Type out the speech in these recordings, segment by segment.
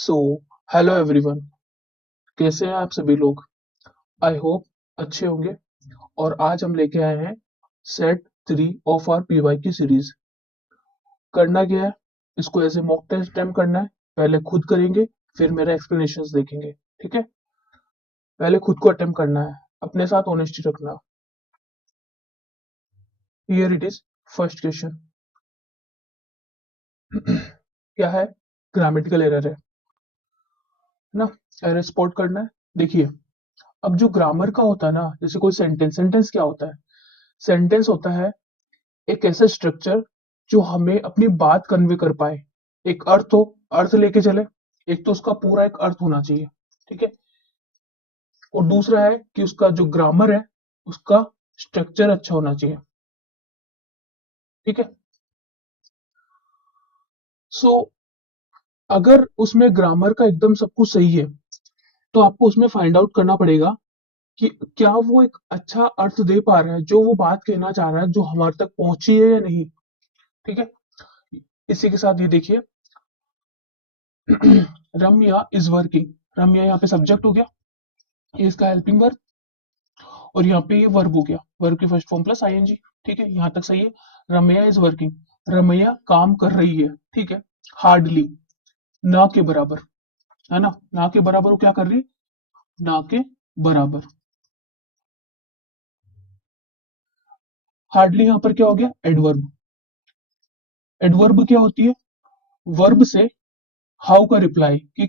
So hello everyone, कैसे हैं आप सभी लोग। आई होप अच्छे होंगे। और आज हम लेके आए हैं सेट 3 ऑफ आर पीवाई की सीरीज। करना क्या है, इसको ऐसे मॉक टेस्ट अटेम्प्ट करना है। पहले खुद करेंगे, फिर मेरा एक्सप्लेनेशन देखेंगे। ठीक है, पहले खुद को अटेम्प्ट करना है, अपने साथ ऑनेस्टी रखना। Here it is. First question क्या है, ग्रामेटिकल एरर है ना। एरर स्पॉट करना है। देखिए, अब जो ग्रामर का होता है ना, जैसे कोई सेंटेंस, सेंटेंस क्या होता है? सेंटेंस होता है एक ऐसा स्ट्रक्चर जो हमें अपनी बात कन्वे कर पाए। एक अर्थ हो, अर्थ लेके चले। एक तो उसका पूरा एक अर्थ होना चाहिए, ठीक है। और दूसरा है कि उसका जो ग्रामर है, उसका स्ट्रक्चर अच्छा होना चाहिए, ठीक है। सो अगर उसमें ग्रामर का एकदम सब कुछ सही है, तो आपको उसमें फाइंड आउट करना पड़ेगा कि क्या वो एक अच्छा अर्थ दे पा रहा है, जो वो बात कहना चाह रहा है, जो हमारे तक पहुंची है या नहीं, ठीक है। इसी के साथ ये देखिए, रम्या इज वर्किंग। रम्या यहाँ पे सब्जेक्ट हो गया, ये इसका हेल्पिंग वर्ब, और यहाँ पे ये वर्ब हो गया, वर्ब के फर्स्ट फॉर्म प्लस आईएनजी। ठीक है, यहाँ तक सही है। रमैया इज वर्किंग, रमैया काम कर रही है, ठीक है। हार्डली, ना के बराबर, है ना। ना के बराबर वो क्या कर रही है, ना के बराबर। हार्डली यहाँ पर क्या हो गया, एडवर्ब। एडवर्ब क्या होती है, वर्ब से हाउ का रिप्लाई, कि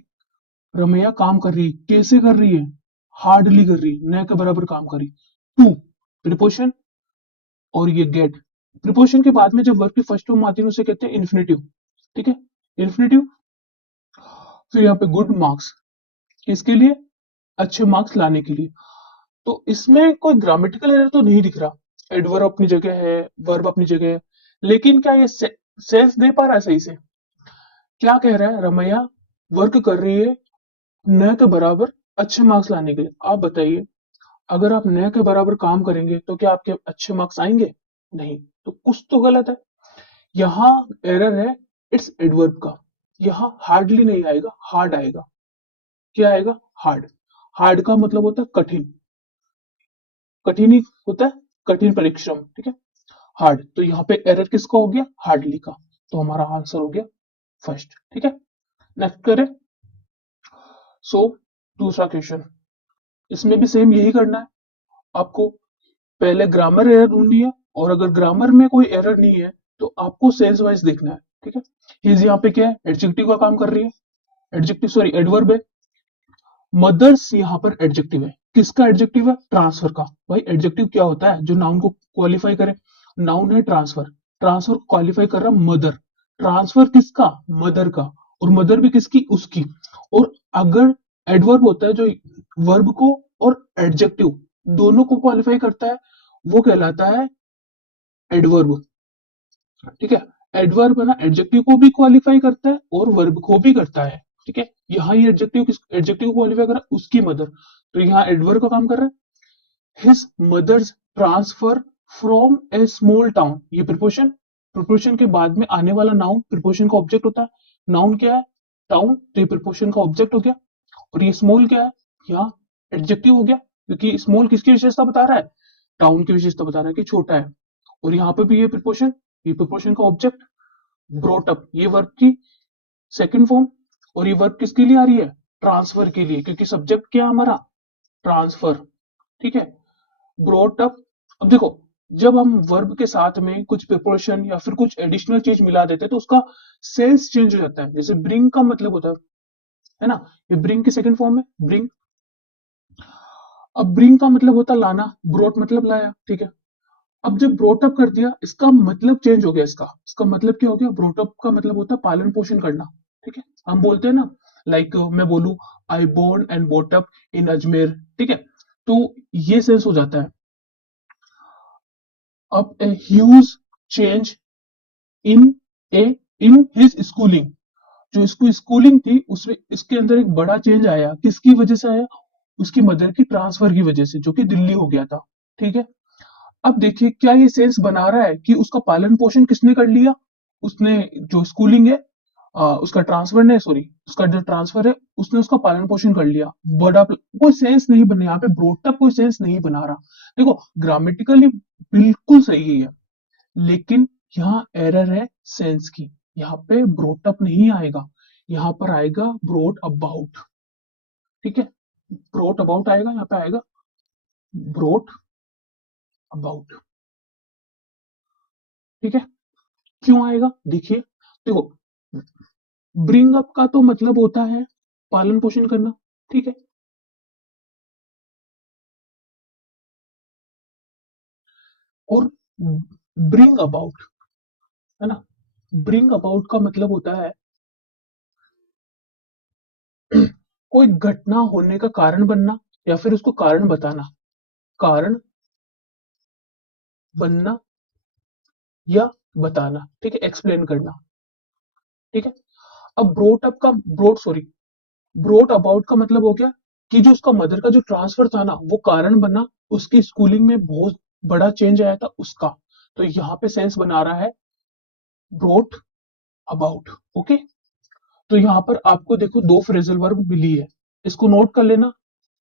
रमैया काम कर रही है, कैसे कर रही है, हार्डली कर रही है, न के बराबर काम कर रही। टू, प्रिपोजिशन, और ये गेट। प्रिपोजिशन के बाद में जब वर्ब की फर्स्ट फॉर्म आती है उसे कहते हैं इन्फिनेटिव, ठीक है, इन्फिनेटिव। फिर यहाँ पे गुड मार्क्स, किसके लिए, अच्छे मार्क्स लाने के लिए। तो इसमें कोई ग्रामेटिकल एरर तो नहीं दिख रहा। एडवर्ब अपनी जगह है, वर्ब अपनी जगह है, लेकिन क्या ये सेंस दे पा रहा है सही से? क्या कह रहा है, रमैया वर्क कर रही है न के बराबर अच्छे मार्क्स लाने के लिए। आप बताइए, अगर आप न के बराबर काम करेंगे तो क्या आपके अच्छे मार्क्स आएंगे? नहीं। तो कुछ तो गलत है। यहाँ एरर है इट्स एडवर्ब का। यहाँ हार्डली नहीं आएगा, हार्ड आएगा। क्या आएगा, हार्ड। हार्ड का मतलब होता है कठिन। कठिन ही होता है, कठिन परिश्रम, ठीक है। हार्ड, तो यहाँ पे एरर किसका हो गया, हार्डली का। तो हमारा आंसर हो गया फर्स्ट, ठीक है। नेक्स्ट करें। सो दूसरा क्वेश्चन, इसमें भी सेम यही करना है आपको। पहले ग्रामर एरर ढूंढनी है, और अगर ग्रामर में कोई एरर नहीं है तो आपको सेंस वाइज देखना है, ठीक है। हिज यहाँ पे क्या है, एडजेक्टिव का काम कर रही है। एडजेक्टिव सॉरी एडवर्ब है। मदर्स यहाँ पर एडजेक्टिव है। किसका एडजेक्टिव है, ट्रांसफर का। भाई एडजेक्टिव क्या होता है, जो नाउन को क्वालिफाई करे। नाउन है ट्रांसफर, ट्रांसफर क्वालिफाई कर रहा मदर। ट्रांसफर किसका, मदर का। और मदर भी किसकी, उसकी। और अगर एडवर्ब होता है जो वर्ब को और एडजेक्टिव दोनों को क्वालिफाई करता है, वो कहलाता है एडवर्ब, ठीक है। एडवर्ब है ना, एडजेक्टिव को भी क्वालिफाई करता है और वर्ब को भी करता है, ठीक है। यहाँ ये एडजेक्टिव किस एडजेक्टिव को क्वालिफाई कर रहा है, उसकी मदर। तो यहाँ एडवर्ब का काम कर रहा है। His mother's transfer from a small town, ये प्रिपोजिशन। प्रिपोजिशन के बाद में आने वाला नाउन प्रिपोजिशन का ऑब्जेक्ट होता है। नाउन क्या है, टाउन, तो ये प्रिपोजिशन का ऑब्जेक्ट हो गया। और ये स्मॉल क्या है, यहाँ एडजेक्टिव हो गया, क्योंकि स्मॉल किसकी विशेषता बता रहा है, टाउन की विशेषता बता रहा है कि छोटा है। और यहाँ पे भी ये प्रिपोजिशन का ऑब्जेक्ट। ब्रॉट अप, ये वर्ब की सेकंड फॉर्म। और ये वर्ब किसके लिए आ रही है, ट्रांसफर के लिए, क्योंकि सब्जेक्ट क्या है हमारा, ट्रांसफर, ठीक है। Brought up. अब देखो, जब हम वर्ब के साथ में कुछ प्रिपोजिशन या फिर कुछ एडिशनल चीज मिला देते हैं तो उसका सेंस चेंज हो जाता है। जैसे ब्रिंग का मतलब होता है ना, ये ब्रिंग की सेकंड फॉर्म है, ब्रिंग। अब ब्रिंग का मतलब होता है लाना, ब्रोट मतलब लाया, ठीक है। अब जब ब्रोटअप कर दिया, इसका मतलब चेंज हो गया। इसका मतलब क्या हो गया, ब्रोटअप का मतलब होता है पालन पोषण करना, ठीक है। हम बोलते हैं ना, लाइक मैं बोलूं, I born and bought up in Ajmer, ठीक है। तो ये सेंस हो जाता है। अब a huge change in a in his schooling, जो इसको स्कूलिंग थी उसमें इसके अंदर एक बड़ा चेंज आया। किसकी वजह से आया, उसकी मदर की ट्रांसफर की वजह से, जो कि दिल्ली हो गया था, ठीक है। अब देखिए, क्या ये सेंस बना रहा है कि उसका पालन पोषण किसने कर लिया, उसने, जो स्कूलिंग है उसका ट्रांसफर नहीं, सॉरी, उसका जो ट्रांसफर है उसने उसका पालन पोषण कर लिया। कोई सेंस नहीं बना यहाँ पे, ब्रोटअप कोई सेंस नहीं बना रहा। देखो ग्रामेटिकली बिल्कुल सही है, लेकिन यहाँ एरर है सेंस की। यहाँ पे ब्रोटअप नहीं आएगा, यहाँ पर आएगा ब्रोट अबाउट। ठीक है, ब्रोट अबाउट आएगा, यहाँ पे आएगा ब्रोट अबाउट। ठीक है, क्यों आएगा देखिए। देखो ब्रिंग अप का तो मतलब होता है पालन पोषण करना। ठीक है, और ब्रिंग अबाउट, है ना, ब्रिंग अबाउट का मतलब होता है कोई घटना होने का कारण बनना, या फिर उसको कारण बताना, कारण बनना या बताना। ठीक है, एक्सप्लेन करना। ठीक है, अब ब्रोट अप का ब्रोट सॉरी ब्रोट अबाउट का मतलब हो गया कि जो उसका मदर का जो ट्रांसफर था ना वो कारण बना, उसकी स्कूलिंग में बहुत बड़ा चेंज आया था उसका। तो यहाँ पे सेंस बना रहा है ब्रोट अबाउट। ओके, तो यहाँ पर आपको देखो दो फ्रेजल वर्ब मिली है, इसको नोट कर लेना,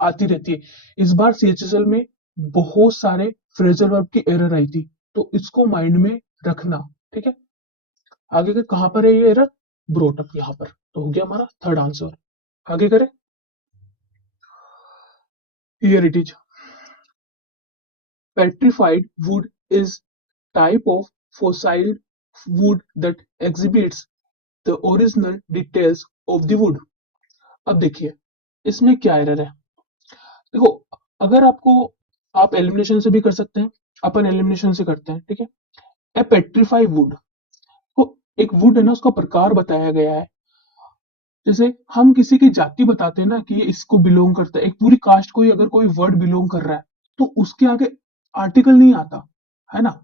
आती रहती है। इस बार सीएचएसएल में बहुत सारे फ्रेजल वर्ब की एरर आई थी, तो इसको माइंड में रखना। ठीक है, आगे का कहां पर है ये एरर, ब्रोट अप यहाँ पर। तो हो गया हमारा थर्ड आंसर। आगे करें, here it is. Petrified would is type of fossil wood that exhibits the original details of the wood। अब देखिए इसमें क्या एरर है। देखो अगर आपको, आप एलिमिनेशन से भी कर सकते हैं, अपन एलिमिनेशन से करते हैं। ठीक है, ए पेट्रीफाई वुड, तो एक वुड है ना उसका प्रकार बताया गया है। जैसे हम किसी की जाति बताते हैं ना कि ये इसको बिलोंग करता है, एक पूरी कास्ट को ही अगर कोई वर्ड बिलोंग कर रहा है तो उसके आगे आर्टिकल नहीं आता, है ना।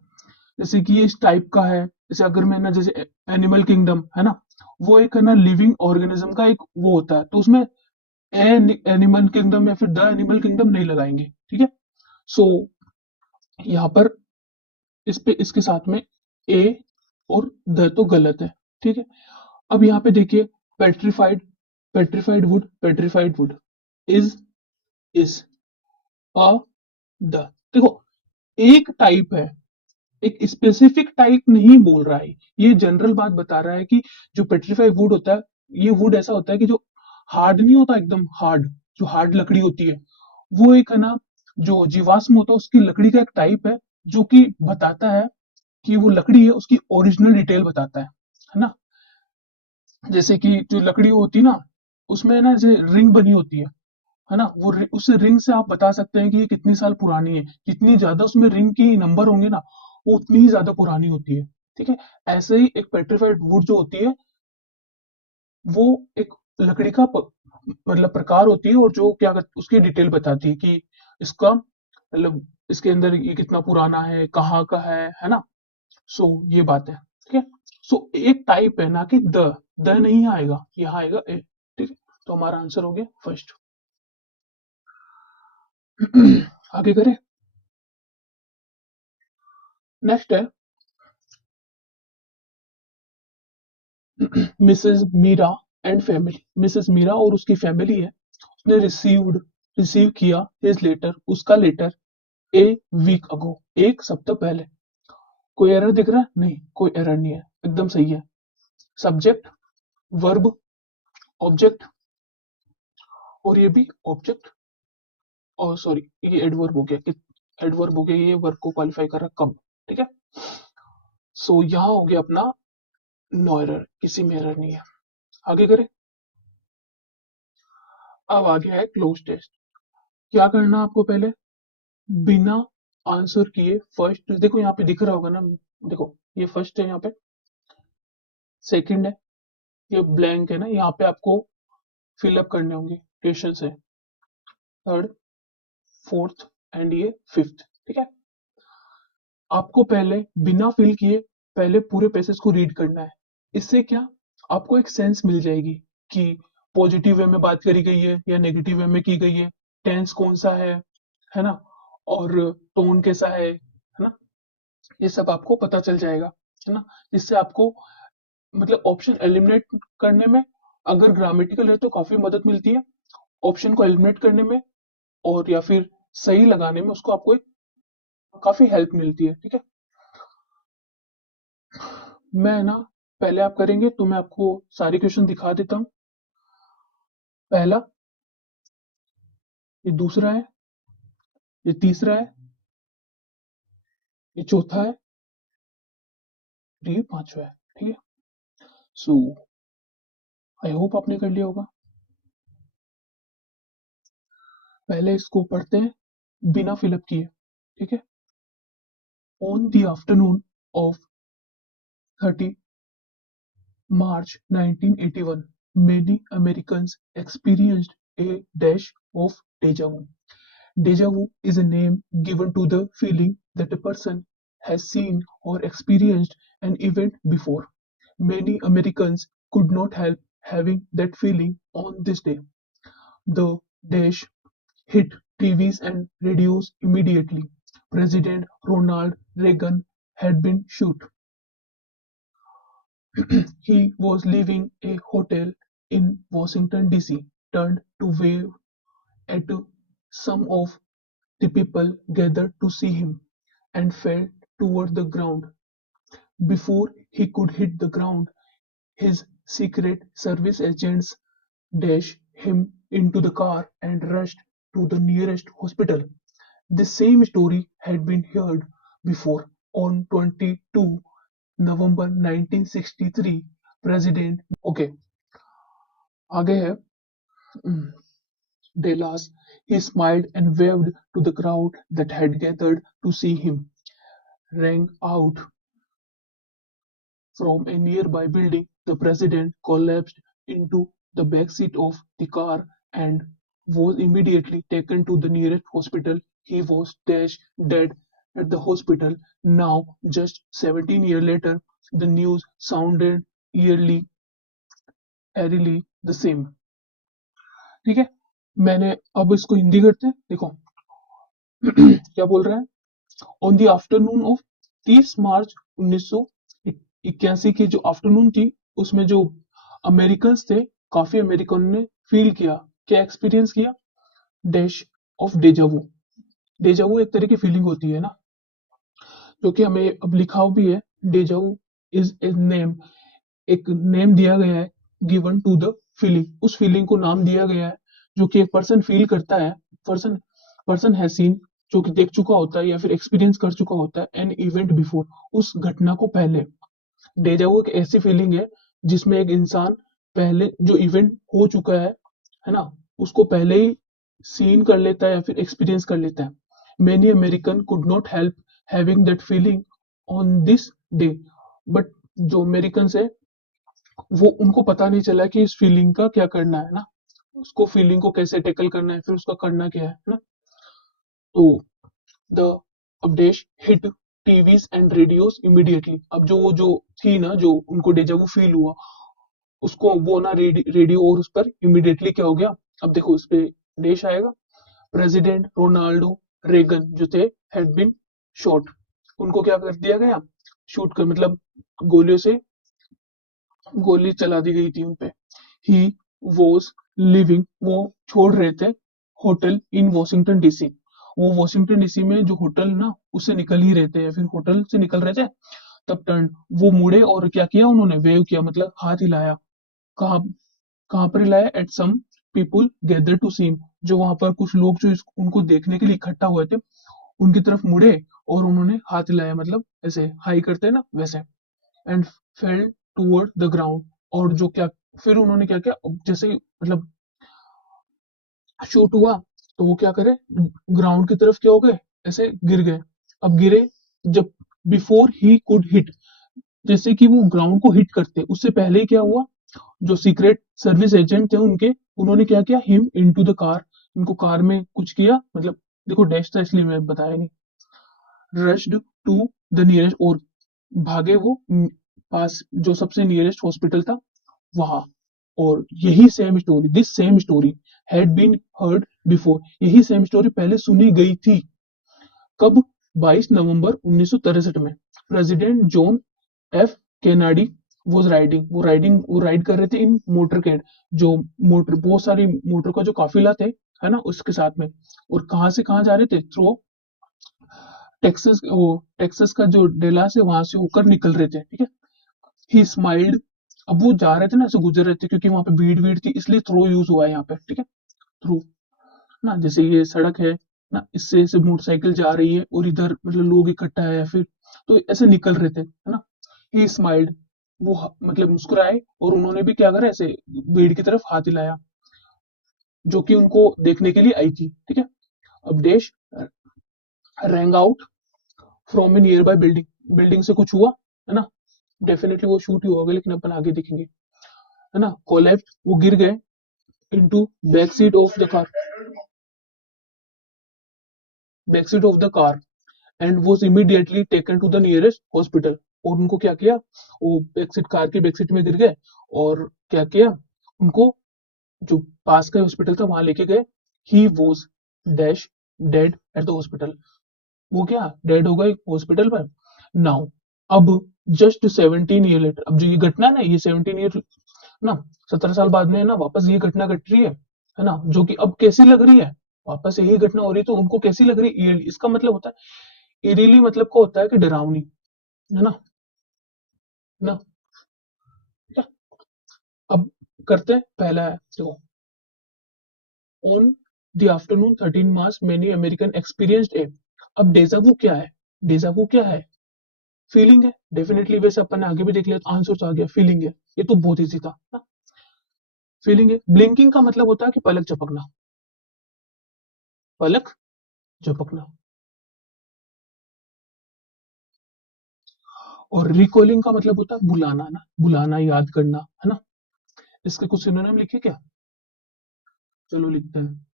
जैसे कि ये इस टाइप का है, जैसे अगर मैं ना, जैसे एनिमल किंगडम है ना, वो एक है ना लिविंग ऑर्गेनिज्म का एक वो होता है, तो उसमें एनिमल किंगडम या फिर द एनिमल किंगडम नहीं लगाएंगे। ठीक है, सो यहाँ पर इस पे इसके साथ में ए और द तो गलत है। ठीक है, अब यहाँ पे देखिए petrified, petrified would is a the. देखो एक टाइप है, एक स्पेसिफिक टाइप नहीं बोल रहा है, ये जनरल बात बता रहा है कि जो पेट्रीफाइड वुड होता है, ये वुड ऐसा होता है कि जो हार्ड नहीं होता, एकदम हार्ड, जो हार्ड लकड़ी होती है, वो एक है ना जो जीवाश्म होता है उसकी लकड़ी का एक टाइप है, जो कि बताता है कि वो लकड़ी है, उसकी ओरिजिनल डिटेल बताता है ना। जैसे कि जो लकड़ी होती है ना, उसमें ना जैसे रिंग बनी होती है ना, वो उस रिंग से आप बता सकते हैं कि ये कितनी साल पुरानी है। जितनी ज्यादा उसमें रिंग की नंबर होंगे ना, वो उतनी ही ज्यादा पुरानी होती है। ठीक है, ऐसे ही एक पेट्रिफाइड वुड जो होती है, वो एक लकड़ी का मतलब प्रकार होती है, और जो उसकी डिटेल बताती है कि इसका मतलब इसके अंदर ये कितना पुराना है, कहाँ का है ना। सो ये बात है। ठीक है, सो एक टाइप है ना कि द नहीं आएगा, यहाँ आएगा ए। ठीक है, तो हमारा आंसर हो गया फर्स्ट। आगे करें, नेक्स्ट है Mrs Meera and family. Mrs Meera और उसकी फैमिली है, उसने रिसीव किया हिज लेटर, उसका लेटर ए वीक अगो, एक सप्ताह पहले। कोई एरर दिख रहा है, नहीं कोई एरर नहीं है, एकदम सही है। सब्जेक्ट, वर्ब, ऑब्जेक्ट, और ये भी ऑब्जेक्ट, और सॉरी ये एडवर्ब हो गया कि एडवर्ब हो गया, ये वर्ब को क्वालिफाई कर रहा कब। ठीक है, सो यहाँ हो गया अपना नो एरर, किसी में एरर नहीं है। आगे करें, अब आ गया है क्लोज टेस्ट। क्या करना आपको पहले, बिना आंसर किए फर्स्ट, देखो यहाँ पे दिख रहा होगा ना, देखो ये फर्स्ट है, यहाँ पे सेकंड है, ये ब्लैंक है ना, यहाँ पे आपको फिलअप करने होंगे क्वेश्चन से, थर्ड, फोर्थ एंड ये फिफ्थ। ठीक है, आपको पहले बिना फिल किए पहले पूरे पैसेज को रीड करना है। इससे क्या, आपको एक सेंस मिल जाएगी कि पॉजिटिव वे में बात करी गई है या नेगेटिव वे में की गई है, टेंस कौन सा है ना, और टोन कैसा है ना, ये सब आपको पता चल जाएगा, है ना। इससे आपको मतलब ऑप्शन एलिमिनेट करने में अगर ग्रामेटिकल है तो काफी मदद मिलती है, ऑप्शन को एलिमिनेट करने में और या फिर सही लगाने में उसको आपको एक काफी हेल्प मिलती है। ठीक है, मैं ना पहले आप करेंगे तो मैं आपको सारे क्वेश्चन दिखा देता हूँ। पहला, ये दूसरा है, ये तीसरा है, ये चौथा है, और ये पांचवा है। ठीक है, सो आई होप आपने कर लिया होगा। पहले इसको पढ़ते हैं बिना फिलअप किए। ठीक है, on the afternoon of 30 March 1981, many Americans experienced a dash of deja vu. Deja vu is a name given to the feeling that a person has seen or experienced an event before. Many Americans could not help having that feeling on this day. The dash hit TVs and radios immediately. President Ronald Reagan had been shot. He was leaving a hotel in Washington, D.C., turned to wave at some of the people gathered to see him, and fell toward the ground. Before he could hit the ground, his Secret Service agents dashed him into the car and rushed to the nearest hospital. The same story had been heard before. On 22 November 1963, President okay आगे है Dallas. He smiled and waved to the crowd that had gathered to see him. Rang out from a nearby building. The president collapsed into the back seat of the car and was immediately taken to the nearest hospital. He was dashed dead at the hospital. Now, just 17 years later, the news sounded eerily the same. ठीक है, मैंने अब इसको हिंदी करते हैं। देखो क्या बोल रहा है, ऑन द आफ्टरनून ऑफ 30 मार्च 1981 की जो आफ्टरनून थी उसमें जो अमेरिकन थे, काफी अमेरिकन ने फील किया, क्या एक्सपीरियंस किया, डैश ऑफ डेजावू। डेजावू एक तरह की फीलिंग होती है ना, जो कि हमें अब लिखा भी है। डेजावू इज ए नेम, एक नेम दिया गया है गिवन टू द फीलिंग, उस फीलिंग को नाम दिया गया है जो कि एक पर्सन फील करता है। पर्सन पर्सन हैज सीन, जो कि देख चुका होता है या फिर एक्सपीरियंस कर चुका होता है एन इवेंट बिफोर, उस घटना को पहले। डेजावू एक ऐसी फीलिंग है जिसमें एक इंसान पहले जो इवेंट हो चुका है ना, उसको पहले ही सीन कर लेता है या फिर एक्सपीरियंस कर लेता है। Many American could not help having that feeling on this day, but जो अमेरिकन है वो उनको पता नहीं चला कि इस फीलिंग का क्या करना है ना, उसको फीलिंग को कैसे टैकल करना है, फिर उसका करना क्या है ना। तो the update hit TVs and radios immediately. अब जो थी ना, जो उनको डेजावू फील हुआ, उसको वो ना रेडियो और उस पर इमीडिएटली क्या हो गया। अब देखो इस पे देश आएगा, प्रेसिडेंट रोनाल्डो रेगन जो थे हैड बीन शॉट, उनको क्या कर दिया गया, शूट कर मतलब गोलियों से गोली चला दी गई थी उनपे। ही वॉज लिविंग, वो छोड़ रहे थे होटल इन वॉशिंगटन डीसी, वो वॉशिंगटन डीसी में जो होटल ना उससे निकल ही रहे थे या फिर होटल से निकल रहे थे। तब टर्न वो मुड़े और क्या किया उन्होंने, वेव किया मतलब हाथ हिलाया। कहाँ कहाँ पर हिलाया, at some people gather to see, जो वहां पर कुछ लोग जो उनको देखने के लिए इकट्ठा हुए थे उनकी तरफ मुड़े और उन्होंने हाथ हिलाया, मतलब ऐसे हाई करते हैं ना वैसे। And fail toward the ground, और जो क्या फिर उन्होंने क्या किया, जैसे मतलब शूट हुआ तो वो क्या करे, ग्राउंड की तरफ क्या हो गए, ऐसे गिर गए। अब गिरे जब, बिफोर ही कुड हिट, जैसे कि वो ग्राउंड को हिट करते उससे पहले ही क्या हुआ, जो सीक्रेट सर्विस एजेंट थे उनके, उन्होंने क्या किया, हिम इनटू द कार, इनको कार में कुछ किया, मतलब देखो डैश था इसलिए मैं बताया नहीं। रश्ड टू द नियरेस्ट, और भागे वो पास जो सबसे नियरेस्ट हॉस्पिटल था वहां। और यही same story, this same story had been heard before, यही सेम स्टोरी पहले सुनी गई थी। कब, 22 नवंबर 1963 में। प्रेसिडेंट जॉन एफ कैनेडी वो राइड कर रहे थे इन मोटरकेड, जो मोटर बहुत सारी मोटर का जो काफिला थे, है ना, उसके साथ में। और कहाँ से कहाँ जा रहे थे? थ्रू टेक्सास का जो डेलास है वहां से होकर निकल रहे थे, ठीक है। ही स्माइल्ड। अब वो जा रहे थे ना, ऐसे गुजर रहे थे, क्योंकि वहां पे भीड़ भीड़ थी, इसलिए थ्रो यूज हुआ है यहाँ पे, ठीक है। थ्रू ना, जैसे ये सड़क है ना, इससे ऐसे मोटरसाइकिल जा रही है और इधर मतलब लोग इकट्ठा है, या फिर तो ऐसे निकल रहे थे, है ना। ही स्माइल्ड। वो मतलब मुस्कुराए, और उन्होंने भी क्या करा, ऐसे भीड़ की तरफ हाथ हिलाया, जो कि उनको देखने के लिए आई थी, ठीक है। अब dash wrong out from A near by building. Building से कुछ हुआ, है ना। डेफिनेटली वो शूट ही होगा, लेकिन अपन आगे देखेंगे, है ना। कोलैप्स, वो गिर गए into back seat of the car, back seat of the car, and was immediately taken to the nearest hospital. और उनको क्या किया, वो बैक सीट, कार की बैक सीट में गिर गए, और क्या किया, उनको जो पास का हॉस्पिटल था वहां लेके गए। He was dash dead at the hospital. वो क्या डेड हो गए हॉस्पिटल पर। नाउ अब जस्ट 17 ईयर लेटर, अब जो ये घटना है ना, ये 17 ईयर ना, 17 साल बाद में है ना, वापस ये घटना घट रही है ना, जो कि अब कैसी लग रही है, वापस यही घटना हो रही है, तो उनको कैसी लग रही है? इसका मतलब होता है इरीली, मतलब का होता है कि डरावनी, है ना। ठीक है? अब करते हैं पहला है, देखो। On the afternoon 13 March many American experienced a. अब डेजावू क्या है? डेजावू क्या है? फीलिंग है, डेफिनेटली। वैसे अपन ने आगे भी देख लिया, तो आंसर तो आ गया, फीलिंग है। ये तो बहुत इजी था ना। फीलिंग है। ब्लिंकिंग का मतलब होता है कि पलक झपकना, पलक झपकना। और रिकॉलिंग का मतलब होता है बुलाना ना, बुलाना, याद करना, है ना। इसके कुछ सिनोनिम लिखे क्या? चलो लिखते हैं।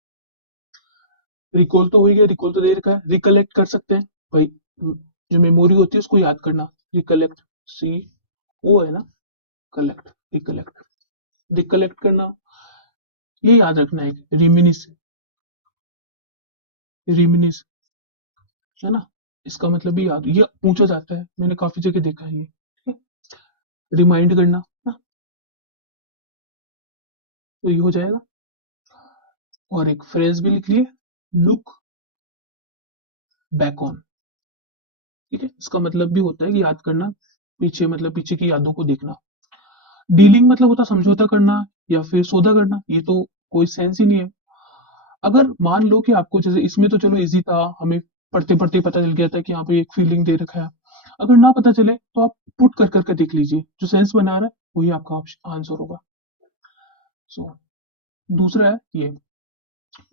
रिकॉल तो हो ही गया, रिकॉल तो दे रखा है। रिकलेक्ट कर सकते हैं भाई, जो मेमोरी होती है उसको याद करना। रिकलेक्ट, सी ओ है ना, कलेक्ट, रिकलेक्ट, रिकलेक्ट करना, ये याद रखना है। रिमिनिस, रिमिनिस, है ना। इसका मतलब भी याद, ये पूछा जाता है, मैंने काफी जगह देखा है ये, ठीक है। रिमाइंड करना ना, तो ये हो जाएगा। और एक फ्रेज भी लिख लिए, लुक बैक ऑन, ठीक है। इसका मतलब भी होता है कि याद करना, पीछे, मतलब पीछे की यादों को देखना। डीलिंग मतलब होता है समझौता करना या फिर सौदा करना, ये तो कोई सेंस ही नहीं है। अगर मान लो कि आपको, जैसे इसमें तो चलो इजी था, हमें पढ़ते पढ़ते पता चल गया था कि यहाँ पे एक फीलिंग दे रखा है। अगर ना पता चले तो आप पुट कर करके देख लीजिए, जो सेंस बना रहा है वही आपका आंसर होगा। सो दूसरा है ये,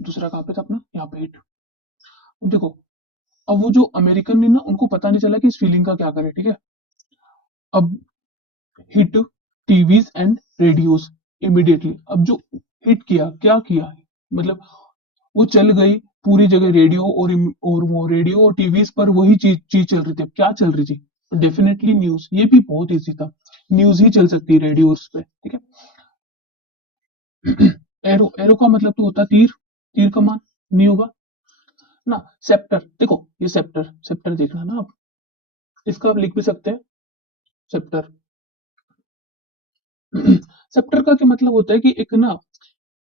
दूसरा कहाँ पे था अपना, यहाँ पे हिट। अब देखो, अब वो जो अमेरिकन ने ना, उनको पता नहीं चला कि इस फीलिंग का क्या करे, ठीक है। अब hit TVs and radios immediately. अब जो हिट किया, क्या किया, मतलब वो चल गई पूरी जगह, रेडियो और वो रेडियो और टीवीज पर वही चीज चीज चल रही थी। अब क्या चल रही थी? डेफिनेटली न्यूज, ये भी बहुत इजी था। न्यूज ही चल सकती है रेडियो पे, ठीक है। एरो, एरो का मतलब तो होता है तीर, तीर कमान, नहीं होगा ना। सेप्टर, देखो ये सेप्टर, सेप्टर देखना ना आप, इसका आप लिख भी सकते हैं, सेप्टर। सेप्टर का क्या मतलब होता है कि एक ना,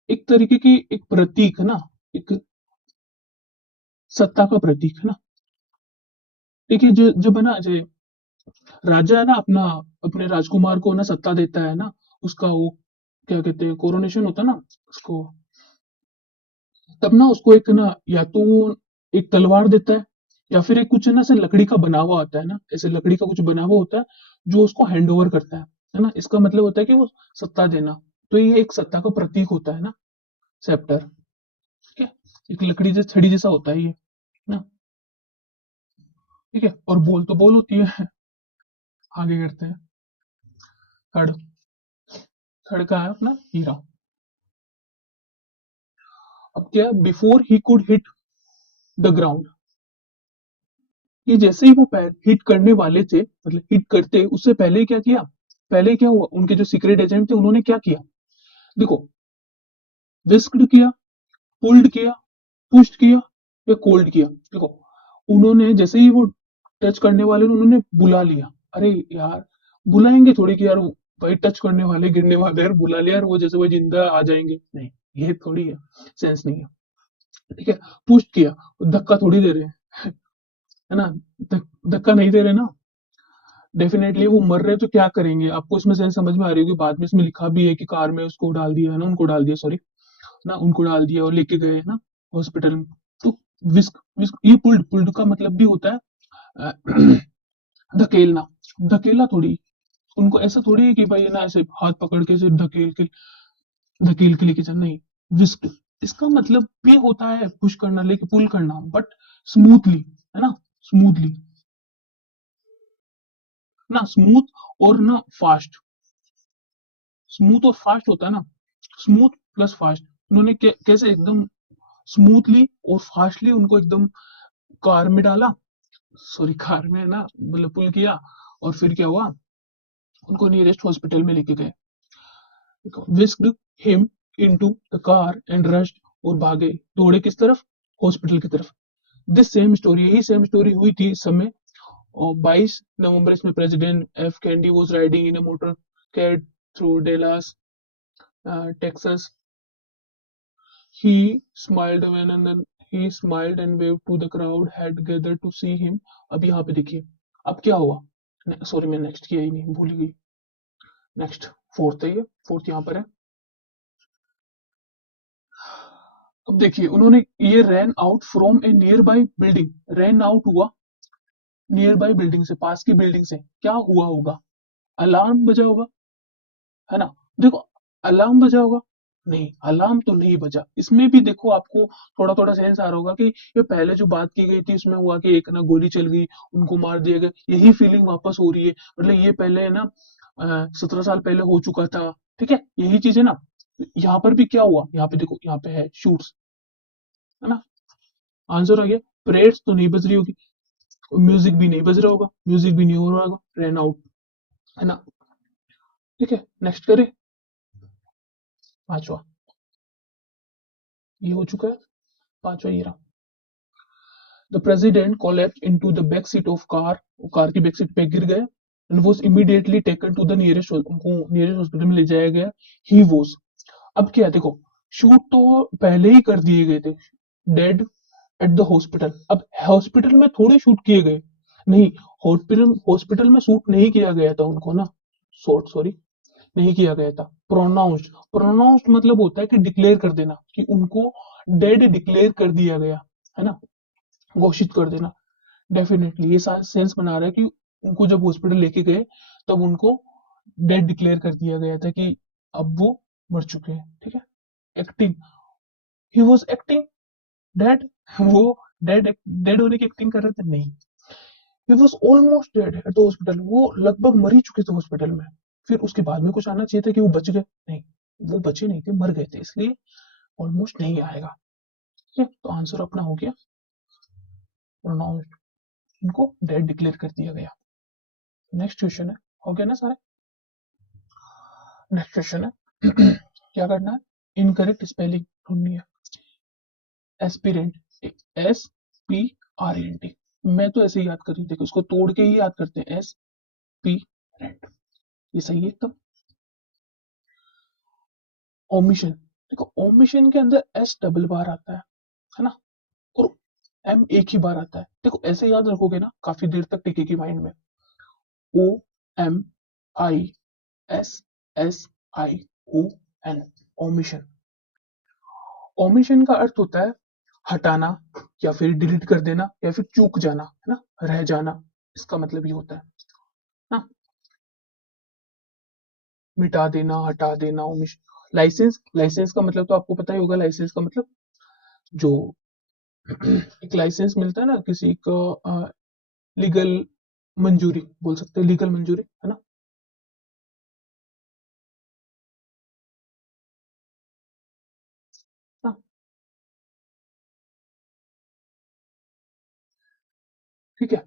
एक तरीके की एक प्रतीक है ना, एक सत्ता का प्रतीक है ना। ठीक है, जो जब है ना, जो राजा है ना अपना, अपने राजकुमार को ना सत्ता देता है ना, उसका वो क्या कहते हैं, कोरोनेशन होता है ना उसको, तब ना उसको एक ना, या तो वो एक तलवार देता है, या फिर एक कुछ ना से लकड़ी का बना हुआ होता है ना, ऐसे लकड़ी का कुछ बना हुआ होता है, जो उसको हैंड ओवर करता है ना। इसका मतलब होता है कि वो सत्ता देना। तो ये एक सत्ता का प्रतीक होता है ना, सेप्टर, ठीक है। एक लकड़ी जैसे छड़ी जैसा होता है ये ना, ठीक है। और बोल तो बोल होती है। आगे करते हैं। थर्ड, थर्ड का है अपना हीरा। अब क्या है, before he could hit the ground, ये जैसे ही वो पैर हिट करने वाले थे, मतलब हिट करते उससे पहले क्या किया, पहले क्या हुआ, उनके जो सीक्रेट एजेंट थे उन्होंने क्या किया, देखो, विस्क्ड किया, पुल्ड किया, पुश्ड किया, या कोल्ड किया। देखो, उन्होंने जैसे ही वो टच करने वाले, उन्होंने बुला लिया। अरे यार, बुलाएंगे थोड़ी कि यार भाई टच करने वाले गिरने वाले यार, बुला लिया यार, वो जैसे वो जिंदा आ जाएंगे, नहीं, ये थोड़ी है, सेंस नहीं है। ठीक है, पुश किया, धक्का थोड़ी दे रहे हैं, है ना, धक्का नहीं दे रहे ना, डेफिनेटली वो मर रहे हैं, तो क्या करेंगे, आपको इसमें सेंस समझ में आ रही होगी, बाद में इसमें लिखा भी है कि कार में उसको डाल दिया है ना, उनको डाल दिया, सॉरी ना, उनको डाल दिया और लेके गए ना हॉस्पिटल में। तो विस्क विस्क, ये पुल्ड, पुल्ड का मतलब भी होता है अ, धकेलना, धकेला थोड़ी, उनको ऐसा थोड़ी है कि भाई है ना ऐसे हाथ पकड़ के सिर्फ धकेल के लेके चलना, नहीं, विस्क, इसका मतलब भी होता है पुश करना, लेके पुल करना, बट स्मूथली, है ना, स्मूथली, ना स्मूथ और ना फास्ट, स्मूथ और फास्ट होता है ना, स्मूथ प्लस फास्ट, उन्होंने कैसे एकदम स्मूथली और फास्टली उनको एकदम कार में डाला, सॉरी कार में है ना, मतलब पुल किया, और फिर क्या हुआ, उनको नियरेस्ट हॉस्पिटल में लेके गए, whisked him into the car and rushed, और भागे, दौड़े किस तरफ, हॉस्पिटल की तरफ। दिस सेम स्टोरी, यही सेम स्टोरी हुई थी इस समय, और 22 नवंबर इसमें president F Kennedy was riding in a motorcade through Dallas Texas, he smiled when and then he smiled and waved to the crowd had gathered to see him। अब यहाँ पे देखिए, अब क्या हुआ, सॉरी मैं नेक्स्ट किया ही नहीं, भूल गई, नेक्स्ट, फोर्थ है ये, फोर्थ यहाँ पर है। अब देखिए उन्होंने, ये ran out from A near by building, ran out हुआ नियर बाई बिल्डिंग से, पास की बिल्डिंग से, क्या हुआ होगा, अलार्म बजा होगा, है ना, देखो, अलार्म बजा होगा, नहीं, अलार्म तो नहीं बजा, इसमें भी देखो आपको थोड़ा थोड़ा सेंस आ रहा होगा कि ये पहले जो बात की गई थी उसमें हुआ कि एक ना गोली चल गई, उनको मार दिया गया, यही फीलिंग वापस हो रही है, मतलब ये पहले है ना 17 साल पहले हो चुका था, ठीक है, यही चीज है ना, यहाँ पर भी क्या हुआ, यहाँ पे देखो, यहाँ पे है शूट्स, है ना, आंसर आ गया, परेड्स तो नहीं बज रही होगी, म्यूजिक भी नहीं बज रहा होगा, म्यूजिक भी नहीं हो रहा होगा, रैन आउट, है ना, ठीक है, नेक्स्ट करें, पांचवा, ये हो चुका है, पांचवा ये रहा, the president collapsed into the back seat of car, car की बैक सीट पे गिर गए, and was immediately taken to the nearest, उनको नियरेस्ट हॉस्पिटल में ले जाया गया, ही वाज, अब क्या है देखो, शूट तो पहले ही कर दिए गए थे, डेड एट द हॉस्पिटल, अब हॉस्पिटल में थोड़े शूट किए गए, नहीं, हॉस्पिटल हॉस्पिटल में शूट नहीं किया गया था उनको ना, सॉरी नहीं किया गया था, प्रोनाउंस्ड, प्रोनाउंस्ड मतलब होता है कि डिक्लेयर कर देना, कि उनको डेड डिक्लेयर कर दिया गया, है ना, घोषित कर देना, डेफिनेटली ये सेंस बना रहा है कि उनको जब हॉस्पिटल लेके गए तब उनको डेड डिक्लेयर कर दिया गया था, कि अब वो मर चुके हैं, ठीक है, acting, he was acting dead, वो डेड डेड होने की एक्टिंग कर रहे थे, नहीं, he was almost dead at the hospital, वो लगभग मर ही चुके थे हॉस्पिटल में, फिर उसके बाद में कुछ आना चाहिए था कि वो बच गए, नहीं, वो बचे नहीं थे, मर गए थे, इसलिए ऑलमोस्ट नहीं आएगा, ठीक है, तो आंसर अपना हो गया प्रोनाउंस्ड, उनको डेड डिक्लेयर कर दिया गया। नेक्स्ट क्वेश्चन है, हो गया ना सारे, नेक्स्ट क्वेश्चन है क्या करना है, इनकरेक्ट स्पेलिंग ढूंढनी है, aspirant, S P R N T, मैं तो ऐसे ही याद कर रही हूँ, देखो उसको तोड़ के ही याद करते हैं, एस पी रेंट, ये सही है एकदम। ओमिशन, देखो ओमिशन के अंदर एस डबल बार आता है ना, और एम एक ही बार आता है, देखो ऐसे याद रखोगे ना काफी देर तक टिकेगी माइंड में, O M I S S I O N, omission, omission का अर्थ होता है हटाना, या फिर डिलीट कर देना, या फिर चूक जाना, है ना, रह जाना, इसका मतलब ये होता है ना, मिटा देना, हटा देना, ओमिशन। लाइसेंस, लाइसेंस का मतलब तो आपको पता ही होगा, लाइसेंस का मतलब जो एक लाइसेंस मिलता है ना किसी को, लीगल मंजूरी बोल सकते हैं, लीगल मंजूरी, है ना, हाँ, ठीक है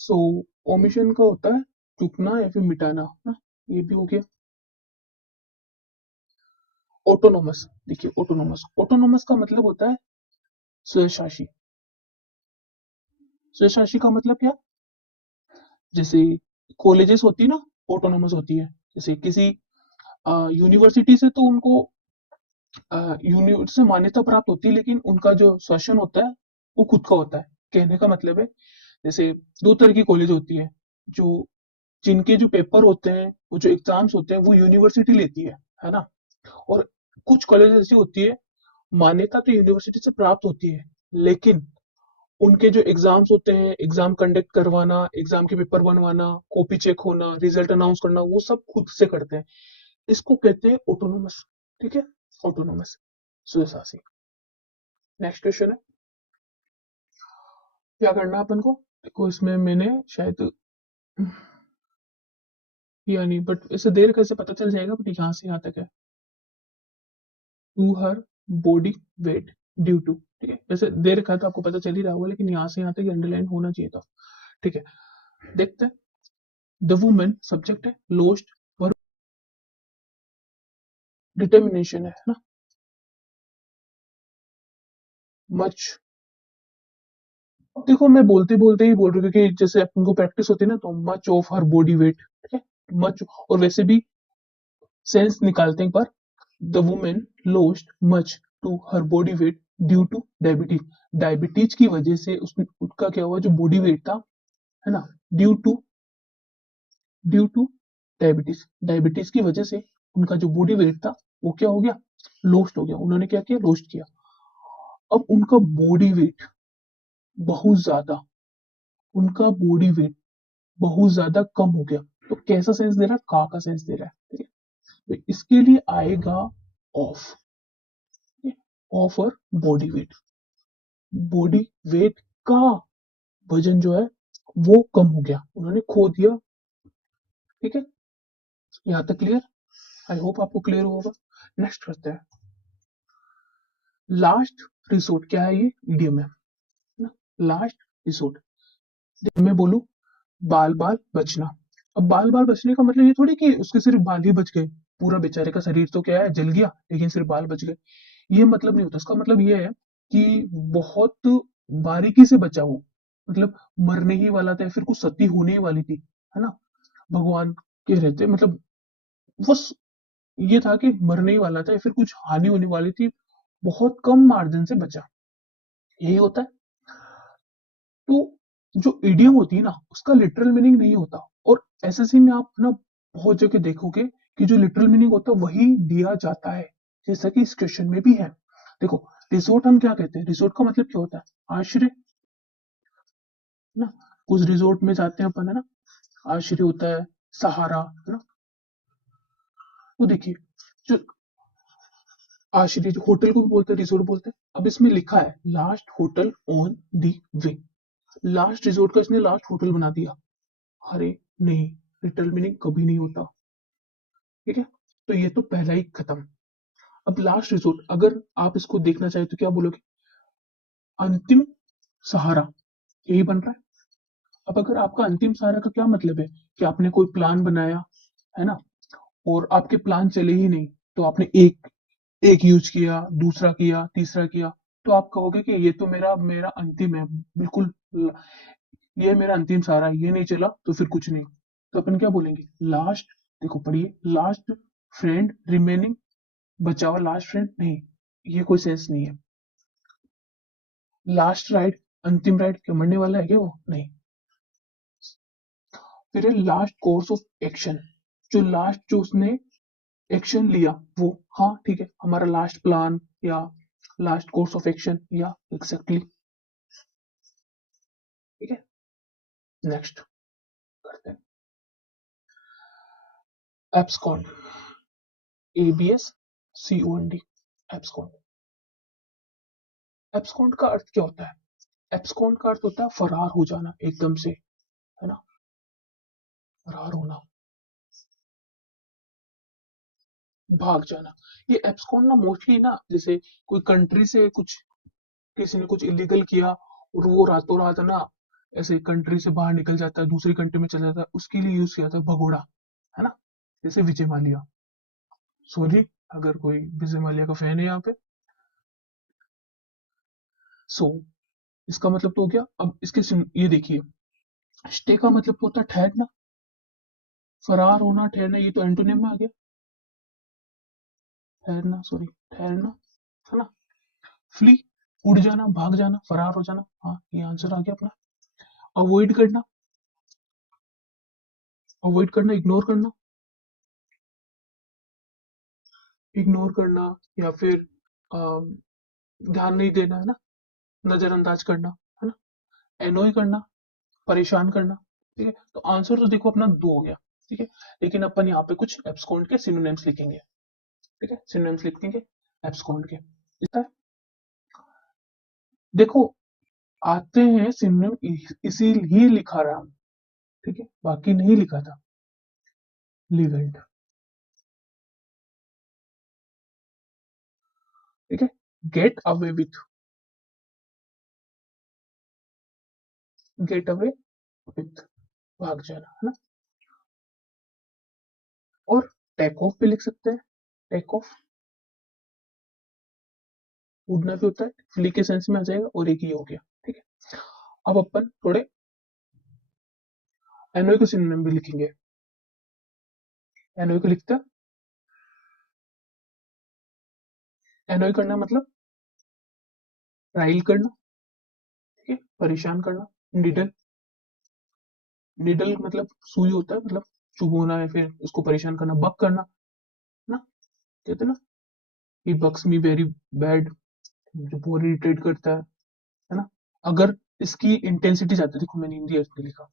सो ओमिशन का होता है चुकना या फिर मिटाना ना, ये भी हो गया। ऑटोनोमस, देखिए ऑटोनोमस, ऑटोनोमस का मतलब होता है स्वशासी, स्वशासी का मतलब क्या? जैसे कॉलेजेस होती है ना, ऑटोनोमस होती है। जैसे किसी यूनिवर्सिटी से तो उनको यूनिवर्सिटी से मान्यता प्राप्त होती है, लेकिन उनका जो शासन होता है वो खुद का होता है। कहने का मतलब है, जैसे दो तरह की कॉलेज होती है, जो जिनके जो पेपर होते हैं, वो जो एग्जाम्स होते हैं वो यूनिवर्सिटी लेती है ना। और कुछ कॉलेज ऐसी होती है, मान्यता तो यूनिवर्सिटी से प्राप्त होती है, लेकिन उनके जो एग्जाम्स होते हैं, एग्जाम कंडक्ट करवाना, एग्जाम के पेपर बनवाना, कॉपी चेक होना, रिजल्ट अनाउंस करना, वो सब खुद से करते हैं। इसको कहते हैं ऑटोनोमस। ठीक है, ऑटोनोमस, स्वशासी। नेक्स्ट क्वेश्चन है, क्या करना है अपन को? देखो इसमें मैंने शायद किया नहीं, बट इसे देर कैसे पता चल जाएगा, बट यहाँ से यहाँ तक है। To her body weight due to, ठीक है, वैसे देर रखा तो आपको पता चल ही रहा होगा, लेकिन यहाँ से यहाँ तक अंडरलाइन होना चाहिए था। ठीक है, देखते हैं। द वुमेन सब्जेक्ट है, लोस्ट वर्ब डिटर्मिनेशन है ना। मच, देखो मैं बोलते बोलते ही बोल रहा हूँ, क्योंकि जैसे अपन को प्रैक्टिस होती है ना, तो much of her body wait, ठीक है, मच। और वैसे भी सेंस निकालते हैं एक बार। The women lost much to her body weight due to diabetes. Diabetes की वजह से उसका क्या हुआ, जो बॉडी वेट था, है ना, ड्यू टू डायबिटीज, डायबिटीज की वजह से उनका जो बॉडी वेट था वो क्या हो गया, लॉस्ट हो गया। उन्होंने क्या किया, लॉस्ट किया। अब उनका बॉडी वेट बहुत ज्यादा, उनका बॉडी वेट बहुत ज्यादा कम हो गया। तो कैसा सेंस दे रहा है, का सेंस दे रहा है, ठीक है। तो इसके लिए आएगा ऑफ, ऑफ और बॉडी वेट। बॉडी वेट का वजन जो है वो कम हो गया, उन्होंने खो दिया। ठीक है, यहाँ तक क्लियर? आई होप आपको क्लियर होगा। नेक्स्ट करते हैं, लास्ट रिसोर्ट। क्या है ये, इडियम है ना। लास्ट रिसोर्ट, मैं बोलूं बाल बाल बचना। अब बाल बाल बचने का मतलब ये थोड़ी कि उसके सिर्फ बाल ही बच गए, पूरा बेचारे का शरीर तो क्या है, जल गया, लेकिन सिर्फ बाल बच गए। ये मतलब नहीं होता। उसका मतलब ये है कि बहुत बारीकी से बचा वो, मतलब मरने ही वाला था या फिर कुछ सती होने ही वाली थी, है ना। भगवान के रहते, मतलब बस ये था कि मरने ही वाला था या फिर कुछ हानि होने वाली थी, बहुत कम मार्जिन से बचा, यही होता है। तो जो इडियम होती है ना, उसका लिटरल मीनिंग नहीं होता। और एसएससी में आप ना बहुत जगह देखोगे कि जो लिटरल मीनिंग होता है वही दिया जाता है, जैसा कि इस क्वेश्चन में भी है। देखो, रिसोर्ट हम क्या कहते हैं, रिसोर्ट का मतलब क्या होता है, आश्रय ना। कुछ रिसोर्ट में जाते हैं अपन, है ना, आश्रय होता है, सहारा, है ना। तो देखिए, जो आश्रय, जो होटल को भी बोलते हैं, रिसोर्ट बोलते हैं। अब इसमें लिखा है last hotel on the way, last resort का इसने लास्ट होटल बना दिया। अरे नहीं, लिटरल मीनिंग कभी नहीं होता। ठीक है, तो ये तो पहला ही खत्म। अब लास्ट रिसोर्ट, अगर आप इसको देखना चाहे तो क्या बोलोगे, अंतिम सहारा, यही बन रहा है। अब अगर आपका अंतिम सहारा का क्या मतलब है, कि आपने कोई प्लान बनाया, है ना, और आपके प्लान चले ही नहीं, तो आपने एक एक यूज किया, दूसरा किया, तीसरा किया, तो आप कहोगे कि ये तो मेरा मेरा अंतिम है, बिल्कुल ये मेरा अंतिम सहारा है, ये नहीं चला तो फिर कुछ नहीं। तो अपन क्या बोलेंगे, लास्ट, देखो पढ़िए, लास्ट फ्रेंड रिमेनिंग, बचा हुआ लास्ट फ्रेंड नहीं, ये कोई सेंस नहीं है। लास्ट राइड, अंतिम राइड, क्या मरने वाला है क्या वो, नहीं। फिर है लास्ट कोर्स ऑफ एक्शन, जो लास्ट जो उसने एक्शन लिया वो, हाँ ठीक है, हमारा लास्ट प्लान या लास्ट कोर्स ऑफ एक्शन, या एग्जैक्टली। ठीक है, नेक्स्ट करते हैं, एब्सकॉन्ड, ABSCOND, एब्सकॉन्ड। एब्सकॉन्ड का अर्थ क्या होता है, एब्सकॉन्ड का अर्थ होता है फरार हो जाना एकदम से, है ना, फरार होना, भाग जाना। ये एब्सकॉन्ड ना मोस्टली ना, जैसे कोई कंट्री से कुछ, किसी ने कुछ इलीगल किया और वो रातों रात है ना, ऐसे कंट्री से बाहर निकल जाता है, दूसरी कंट्री में चला जाता है, उसके लिए यूज किया था भगोड़ा, है ना, जैसे विजय माल्या। सॉरी अगर कोई विजय माल्या का फैन है यहाँ पे। सो इसका मतलब तो हो गया। अब ये देखिए, स्टे का मतलब तो होता है ठहरना, फरार होना, ठहरना, ये तो एंटोनिम में आ गया। ठहरना, सॉरी, ठहरना, है ना। फ्ली, उड़ जाना, भाग जाना, फरार हो जाना, हाँ ये आंसर आ गया अपना। अवॉइड करना, अवॉइड करना, इग्नोर करना, इग्नोर करना, या फिर ध्यान नहीं देना, है ना, नजरअंदाज करना, है ना। एनोय करना, परेशान करना। ठीक है, तो आंसर तो देखो अपना दो हो गया। ठीक है, लेकिन अपन यहाँ पे कुछ एब्सकॉन्ड के सिनोनिम्स लिखेंगे। ठीक है, सिनोनिम्स लिखेंगे एब्सकॉन्ड के। इतना है। देखो, आते हैं सिनोनिम, इसीलिए लिखा रहा हूं। ठीक है, बाकी नहीं लिखा था। लिवेंट, ठीक है। Get away with, get away with, भाग जाना, है ना। और टेक ऑफ भी लिख सकते हैं। टेक ऑफ, उड़ना भी होता है, फ्ली के सेंस में आ जाएगा, और एक ही हो गया। ठीक है, अब अपन थोड़े एनओई के सिनोनिम भी लिखेंगे। एनओई को लिखते हैं। एनओई करना मतलब राइल करना, ठीक है, परेशान करना। निडल, निडल मतलब सुई होता है, मतलब चुभोना, या फिर उसको परेशान करना। बक करना, है ना, कहते हैं ना, ही बक्स मी वेरी बैड, जो बहुत इरिटेट करता है ना। अगर इसकी इंटेंसिटी ज्यादा, देखो मैंने हिंदी अर्थ में लिखा।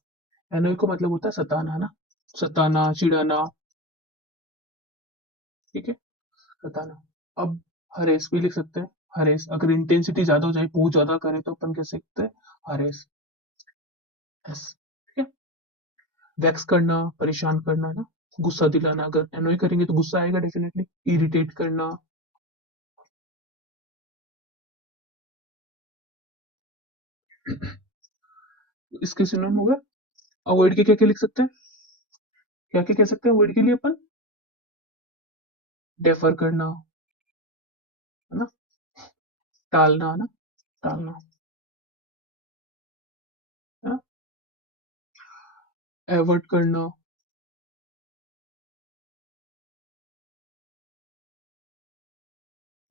एनओई का मतलब होता है सताना, है ना, सताना, चिढ़ाना। ठीक है, सताना। अब हरेस भी लिख सकते हैं। हरेस, अगर इंटेंसिटी ज्यादा हो जाए, बहुत ज्यादा करे, तो अपन कह सकते हैं हरेस, एस। ठीक है, वैक्स करना, परेशान करना, है ना, गुस्सा दिलाना। अगर एनोय करेंगे तो गुस्सा आएगा डेफिनेटली। इरिटेट करना। इसके सिनोनिम हो गया। अवॉइड के क्या क्या लिख सकते हैं, क्या क्या कह सकते हैं अवॉइड के लिए अपन? डेफर करना, है ना, टालना, है ना, टालना, है ना, एवर्ट करना,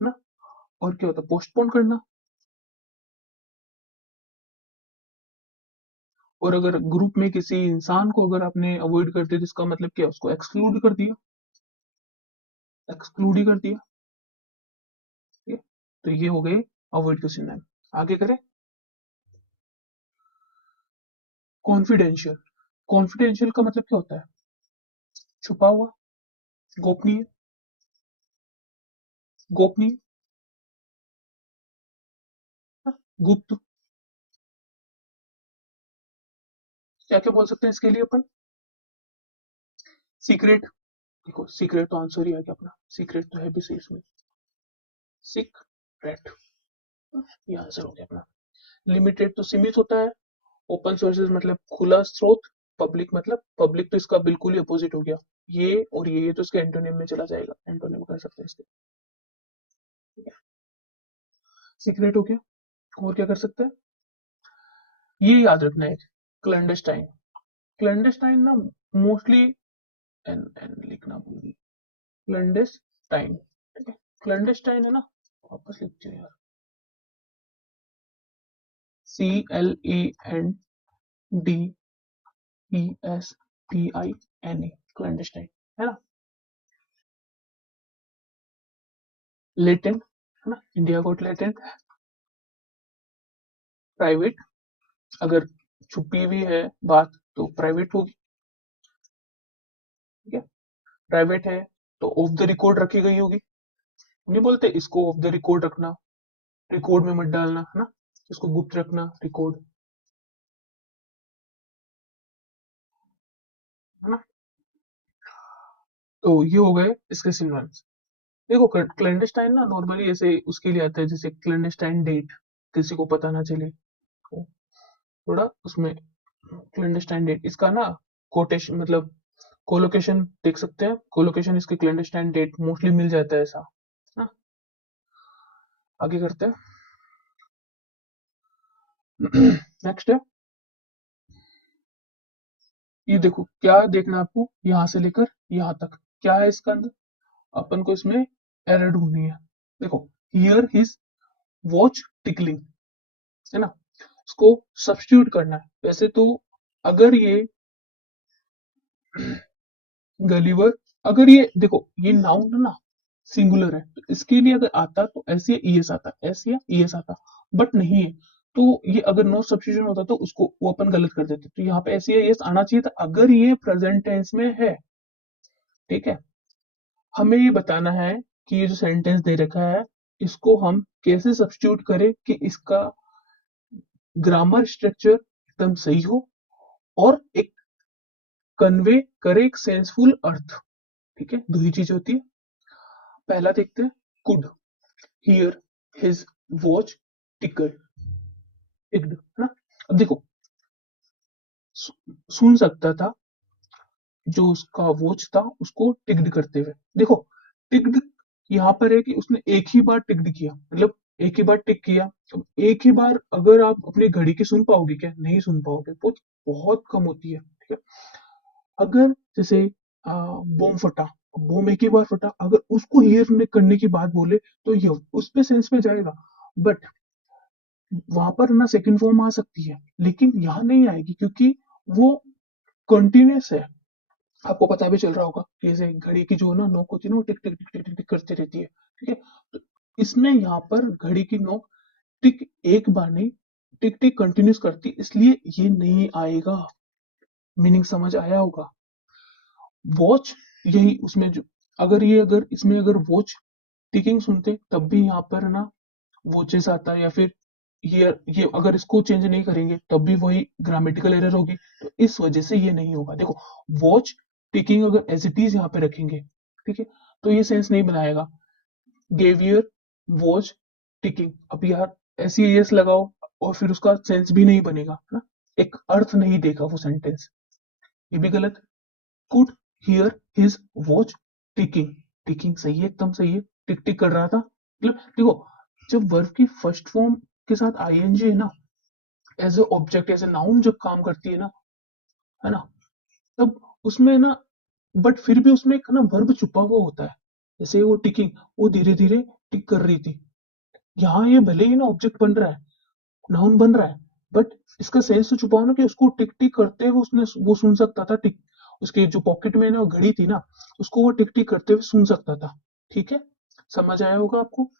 है ना। और क्या होता है? पोस्टपोन करना। और अगर ग्रुप में किसी इंसान को अगर आपने अवॉइड कर दिया, तो इसका मतलब क्या? उसको एक्सक्लूड कर दिया, एक्सक्लूड ही कर दिया। ठीक है, तो ये हो गए अवॉइड के सिनोनिम। आगे करें। कॉन्फिडेंशियल, कॉन्फिडेंशियल का मतलब क्या होता है? छुपा हुआ, गोपनीय, गोपनीय, हाँ, गुप्त। क्या क्या बोल सकते हैं इसके लिए अपन? सीक्रेट, देखो सीक्रेट तो आंसर ही आ गया अपना, सीक्रेट तो है भी सही इसमें। सीक्रेट, ये आंसर हो गया अपना। लिमिटेड तो सीमित होता है। ओपन सोर्सेज मतलब खुला स्रोत। पब्लिक मतलब, पब्लिक तो इसका बिल्कुल ही अपोजिट हो गया। ये और ये तो इसके एंटोनिम में चला जाएगा, एंटोनिम कर सकते हैं इसके। सीक्रेट हो गया। और क्या कर सकते हैं? ये याद रखना है, क्लैंडस्टाइन। क्लैंडस्टाइन ना मोस्टली, एन एन लिखना भूल गई। क्लैंडस्टाइन, ठीक है, क्लैंडस्टाइन है ना, वापस लिखते हैं यार। CLANDESTINE, क्लैंडस्टाइन, है ना। लेटेंट, है ना, इंडिया गोट लेटेंट। प्राइवेट, अगर छुपी हुई है बात तो प्राइवेट होगी। ठीक है, प्राइवेट है तो ऑफ द रिकॉर्ड रखी गई होगी। नहीं बोलते इसको ऑफ द रिकॉर्ड रखना, रिकॉर्ड में मत डालना, है ना, इसको गुप्त रखना, रिकॉर्ड, है ना। तो ये हो गए इसके सिनोनिम्स। देखो, क्लैंडस्टाइन ना नॉर्मली ऐसे उसके लिए आता है, जैसे क्लैंडस्टाइन डेट, किसी को पता ना चले, तो थोड़ा उसमें क्लैंडस्टाइन डेट इसका ना कोटेशन मतलब कोलोकेशन देख सकते हैं। कोलोकेशन इसके क्लैंडस्टाइन डेट मोस्टली मिल जाता है ऐसा ना। आगे करते हैं। नेक्स्ट है, ये देखो क्या देखना है आपको, यहां से लेकर यहां तक क्या है इसका अंदर, अपन को इसमें एरर ढूंढनी है। देखो, हियर हिज वॉच टिकलिंग, है ना, इसको सब्स्टिट्यूट करना है। वैसे तो अगर ये गलीवर, अगर ये देखो ये नाउन है ना, सिंगुलर है, तो इसके लिए अगर आता तो एस या ईएस आता, एस या ईएस आता, बट नहीं है। तो ये अगर नो सब्स्टिट्यूशन होता तो उसको वो अपन गलत कर देते, तो यहाँ पे एस या ईएस आना चाहिए था अगर ये प्रेजेंट टेंस में है। ठीक है, हमें ये बताना है कि ये जो सेंटेंस दे रखा है इसको हम कैसे सब्स्टिट्यूट करें कि इसका ग्रामर स्ट्रक्चर एकदम सही हो और एक कन्वे करे एक सेंसफुल अर्थ। ठीक है, दो ही चीज होती है। पहला देखते हैं, could hear his watch ticked, ticked, है ना। अब देखो, सुन सकता था जो उसका वॉच था उसको टिक्ड करते हुए। देखो, टिक्ड यहाँ पर है कि उसने एक ही बार टिक्ड किया, मतलब एक ही बार टिक किया। अब एक ही बार अगर आप अपनी घड़ी की सुन पाओगे क्या, नहीं सुन पाओगे, बहुत बहुत कम होती है। ठीक है, अगर जैसे बॉम्ब फटा, बॉम्ब एक ही बार फटा, अगर उसको हियर करने की बात बोले तो ये उस पे सेंस में जाएगा, बट वहां पर ना सेकंड फॉर्म आ सकती है, लेकिन यहाँ नहीं आएगी क्योंकि वो कंटिन्यूस है। आपको पता भी चल रहा होगा कि जैसे घड़ी की जो ना नोक होती है ना, वो टिक टिक टिक टिक टिक टिक करती रहती है। ठीक है, तो इसमें यहाँ पर घड़ी की नोक टिक एक बार नहीं, टिक टिक कंटिन्यूस करती, इसलिए ये नहीं आएगा। मीनिंग समझ आया होगा। वॉच, यही उसमें जो, अगर ये अगर इसमें अगर वॉच टिकिंग सुनते तब भी यहाँ पर ना वॉचेस आता, या फिर ये अगर इसको चेंज नहीं करेंगे तब भी वही ग्रामेटिकल एरर होगी, तो इस वजह से ये नहीं होगा। देखो, वॉच टिकिंग अगर एज इट इज यहाँ पे रखेंगे, ठीक है, तो ये सेंस नहीं बनाएगा। गेवियर वॉच टिकिंग, अब यार ऐसी एस लगाओ और फिर उसका सेंस भी नहीं बनेगा ना, एक अर्थ नहीं देगा वो सेंटेंस, ये भी गलत। Could hear his watch ticking, ticking सही है, एकदम सही है, टिक टिक कर रहा था। मतलब देखो, जब वर्ब की फर्स्ट फॉर्म के साथ आईएनजी है ना, as a object as a noun जब काम करती है ना, तब उसमें ना, बट फिर भी उसमें एक ना वर्ब छुपा हुआ होता है। जैसे वो टिकिंग, वो धीरे धीरे टिक कर रही थी, यहाँ ये भले ही ना ऑब्जेक्ट बन रहा है, नाउन बन रहा है, बट इसका सेंस तो छुपा हो ना कि उसको टिक टिक करते हुए उसने वो सुन सकता था, टिक, उसके जो पॉकेट में ना घड़ी थी ना, उसको वो टिक टिक करते हुए सुन सकता था। ठीक है, समझ आया होगा आपको।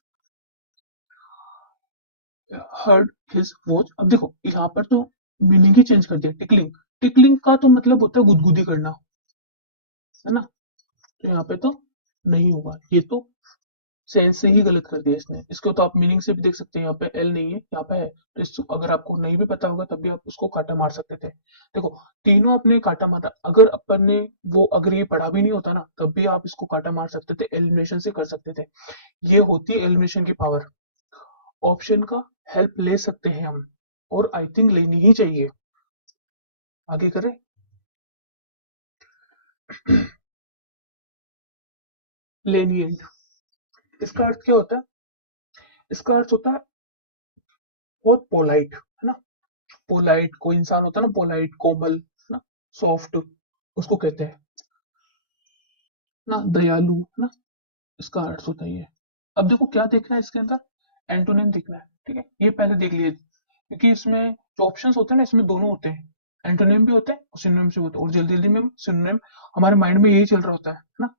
हर्ड हिज वॉच, अब देखो यहाँ पर तो मीनिंग ही चेंज कर दिया, टिकलिंग, टिकलिंग का तो मतलब होता है गुदगुदी करना, है ना, तो यहाँ पे तो नहीं होगा, ये तो सेंस से ही गलत कर दिया इसने। इसको तो आप मीनिंग से भी देख सकते हैं, यहाँ पे एल नहीं है, यहाँ पे है, तो इस अगर आपको नहीं भी पता होगा तब भी आप उसको काटा मार सकते थे। देखो, तीनों अपने काटा मारा, अगर अपन ने वो अगर ये पढ़ा भी नहीं होता ना तब भी आप इसको काटा मार सकते थे, एलिमिनेशन से कर सकते थे। ये होती है एलिमिनेशन की पावर। ऑप्शन का हेल्प ले सकते हैं हम, और आई थिंक लेनी ही चाहिए। आगे करें। लेनिएंट, इसका अर्थ क्या होता है, इसका अर्थ होता है बहुत पोलाइट, है ना, पोलाइट, कोई इंसान होता है ना पोलाइट, कोमल ना, सॉफ्ट, उसको कहते हैं ना, दयालु, है ना, इसका अर्थ होता है ये। अब देखो क्या देखना है इसके अंदर, एंटोनिम देखना है। ठीक है, ये पहले देख लिए, क्योंकि इसमें जो ऑप्शंस होते हैं ना इसमें दोनों होते हैं, एंटोनिम भी होते हैं और सिनोनिम से होते हैं, और जल्दी जल्दी में सिनोनिम हमारे माइंड में यही चल रहा होता है ना,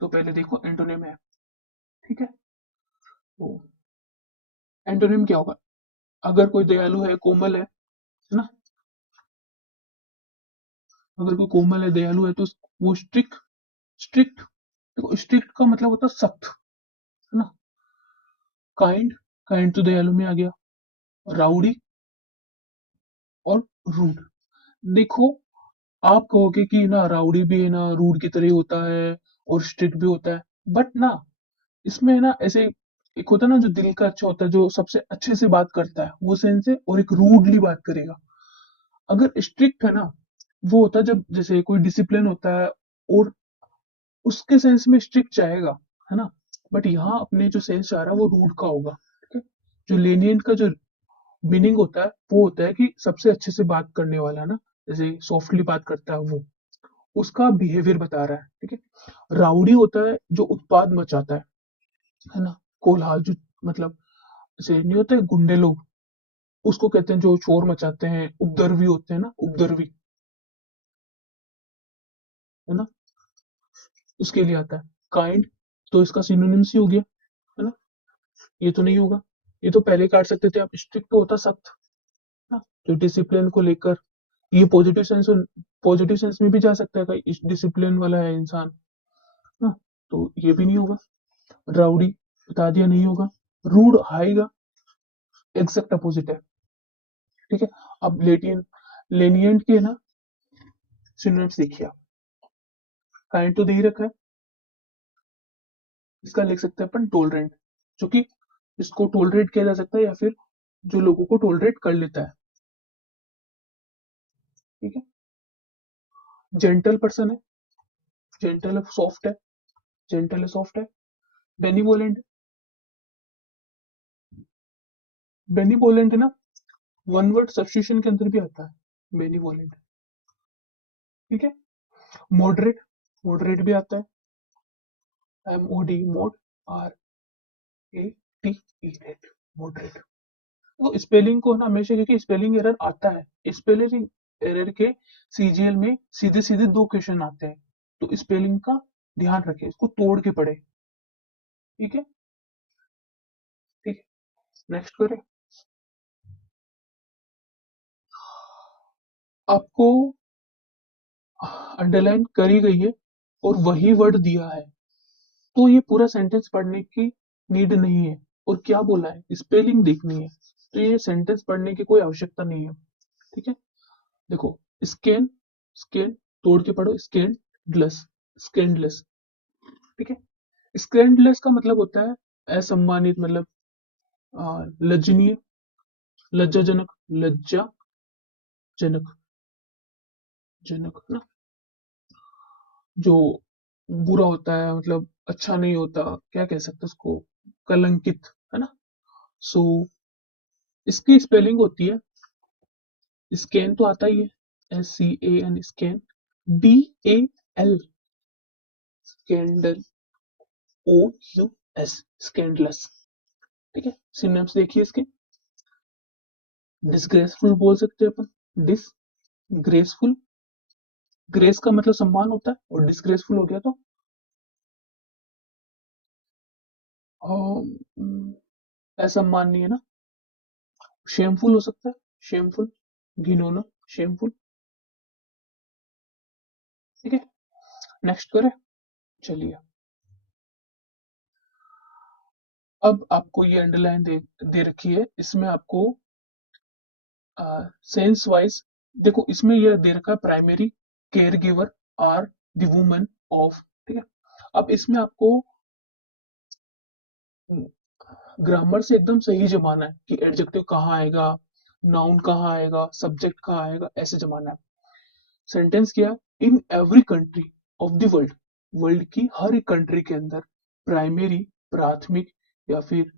तो पहले देखो एंटोनिम है। ठीक है, तो एंटोनिम क्या होगा, अगर कोई दयालु है, कोमल है ना, अगर कोई कोमल है, दयालु है, तो वो स्ट्रिक्ट, स्ट्रिक्ट, देखो स्ट्रिक्ट का मतलब होता है सख्त, है ना, काइंड, काइंड तो दयालु में आ गया, राउडी और रूड। देखो, आप कहोगे कि ना राउडी भी है ना रूड की तरह होता है और स्ट्रिक्ट भी होता है, बट ना इसमें ना ऐसे एक होता है ना जो दिल का अच्छा होता है, जो सबसे अच्छे से बात करता है वो सेंस है, और एक रूडली बात करेगा। अगर स्ट्रिक्ट है ना, वो होता है जब जैसे कोई डिसिप्लिन होता है, और उसके सेंस में स्ट्रिक्ट जाएगा, है ना, बट यहाँ अपने जो सेंस आ रहा है वो रूड का होगा। ठीक है, जो लेनियन का जो मीनिंग होता है वो होता है कि सबसे अच्छे से बात करने वाला ना, जैसे सॉफ्टली बात करता है वो, उसका बिहेवियर बता रहा है, ठीक है। राउडी होता है जो उत्पाद मचाता है ना, कोल्हाल जो, मतलब जैसे नहीं होते गुंडे लोग, उसको कहते हैं जो शोर मचाते हैं, उपद्रवी होते हैं ना, उपद्रवी, है ना, उसके लिए आता है। काइंड, तो इसका सिनोनिम्स ही हो गया, है ना, ये तो नहीं होगा, ये तो पहले काट सकते थे आप। स्ट्रिक्ट तो होता सख्त, ना, जो डिसिप्लिन को लेकर, ये पॉजिटिव सेंस में भी जा सकता है, कहीं डिसिप्लिन वाला है इंसान ना, तो ये भी नहीं होगा। राउडी बता दिया नहीं होगा। रूड आएगा, एग्जैक्ट अपोजिट है, ठीक है। अब लेनियंट के ना सिनोनिम्स देखिए आप। काइंड तो दे ही रखा है, इसका लिख सकते हैं अपन टोलरेंट, जो कि इसको टोलरेट किया जा सकता है, या फिर जो लोगों को टोलरेट कर लेता है, ठीक है। जेंटल पर्सन है, जेंटल है, सॉफ्ट है, जेंटल है, सॉफ्ट है। बेनिवोलेंट, बेनिवोलेंट है ना, वन वर्ड सब्स्टिट्यूशन के अंदर भी आता है बेनिवोलेंट, ठीक है। मॉडरेट, मॉडरेट भी आता है, MOD, mode, RATE, rate, moderate. तो स्पेलिंग को ना हमेशा, क्योंकि स्पेलिंग एरर आता है, स्पेलिंग एरर के CGL में सीधे सीधे दो क्वेश्चन आते हैं, तो स्पेलिंग का ध्यान रखें, इसको तोड़ के पढ़े, ठीक है, ठीक है। नेक्स्ट करें, आपको अंडरलाइन करी गई है और वही वर्ड दिया है, तो ये पूरा सेंटेंस पढ़ने की नीड नहीं है। और क्या बोला है, स्पेलिंग देखनी है, तो ये सेंटेंस पढ़ने की कोई आवश्यकता नहीं है, ठीक है। देखो, स्कैन, स्कैन तोड़ के पढ़ो, स्कैंडलेस, स्कैंडलेस, ठीक है। स्कैंडलेस का मतलब होता है असम्मानित, मतलब लज्जनीय, लज्जाजनक, लज्जाजनक, जनक ना, जो बुरा होता है, मतलब अच्छा नहीं होता, क्या कह सकते हैं उसको, कलंकित, है ना। सो इसकी स्पेलिंग होती है, स्कैन तो आता ही है, SCAN, scan, DAL, scandal, OUS, scandalous, ठीक है। सिनोनिम्स देखिए इसके, डिसग्रेसफुल बोल सकते हैं अपन, डिसग्रेसफुल, ग्रेस का मतलब सम्मान होता है, और डिसग्रेसफुल हो गया तो असम्माननीय ना। शेमफुल हो सकता है, शेमफुल, घिनौना, शेमफुल, ठीक है। नेक्स्ट करें, चलिए। अब आपको ये अंडरलाइन दे रखी है, इसमें आपको सेंस वाइज, देखो इसमें यह दे रखा है, primary care giver are the woman of, ठीक है। अब इसमें आपको ग्रामर से एकदम सही जमाना है कि एडजेक्टिव कहाँ आएगा, नाउन कहाँ आएगा, सब्जेक्ट कहाँ आएगा, ऐसे जमाना है। सेंटेंस क्या है, in every country of the world, world की हर एक कंट्री के अंदर प्राइमरी, प्राथमिक, या फिर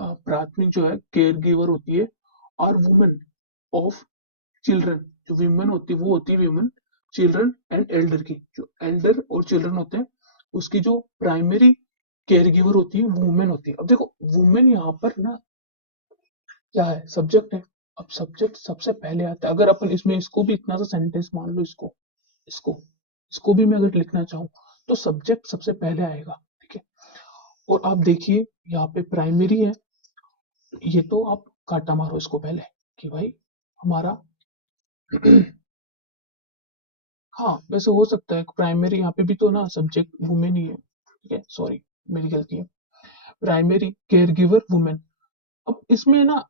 प्राथमिक जो है केयर गिवर होती है, और वुमेन ऑफ चिल्ड्रन, जो विमेन होती है वो होती है विमेन, चिल्ड्रन एंड एल्डर की, जो एल्डर और चिल्ड्रन होते हैं, उसकी जो प्राइमरी केयर गिवर होती है वो वुमेन होती है। अब देखो, वुमेन यहाँ पर ना क्या है, सब्जेक्ट है। अब सब्जेक्ट सबसे पहले आता है, अगर अपन इसमें इसको भी इतना सा सेंटेंस मान लो, इसको इसको इसको भी मैं अगर लिखना चाहूँ, तो सब्जेक्ट सबसे पहले आएगा, ठीक है। और आप देखिए यहाँ पे प्राइमरी है, ये तो आप काटा मारो इसको पहले, कि भाई हमारा हाँ, वैसे हो सकता है प्राइमरी, यहाँ पे भी तो ना सब्जेक्ट वुमेन ही है, ठीक है, सॉरी, मेरी गलती है, प्राइमरी केयर गिवर वुमेन। अब इसमें ना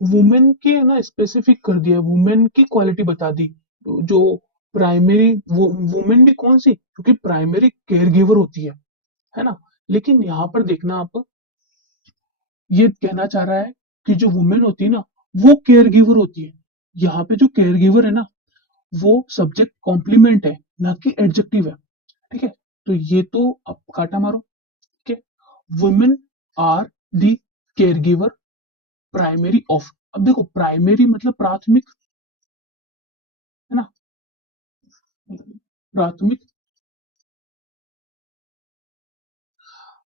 वुमेन के ना स्पेसिफिक कर दिया, वुमेन की क्वालिटी बता दी, जो प्राइमरी वो वुमेन भी कौन सी, क्योंकि प्राइमरी केयर गिवर होती है ना। लेकिन यहाँ पर देखना आप, ये कहना चाह रहा है कि जो वुमेन होती है ना, वो केयर गिवर होती है। यहाँ पे जो केयर गिवर है ना, वो सब्जेक्ट कॉम्प्लीमेंट है, ना कि एडजेक्टिव है, ठीक है। तो ये तो आप काटा मारो, ठीक है। Women are the care giver primary of, अब देखो प्राइमरी मतलब प्राथमिक, है ना, प्राथमिक।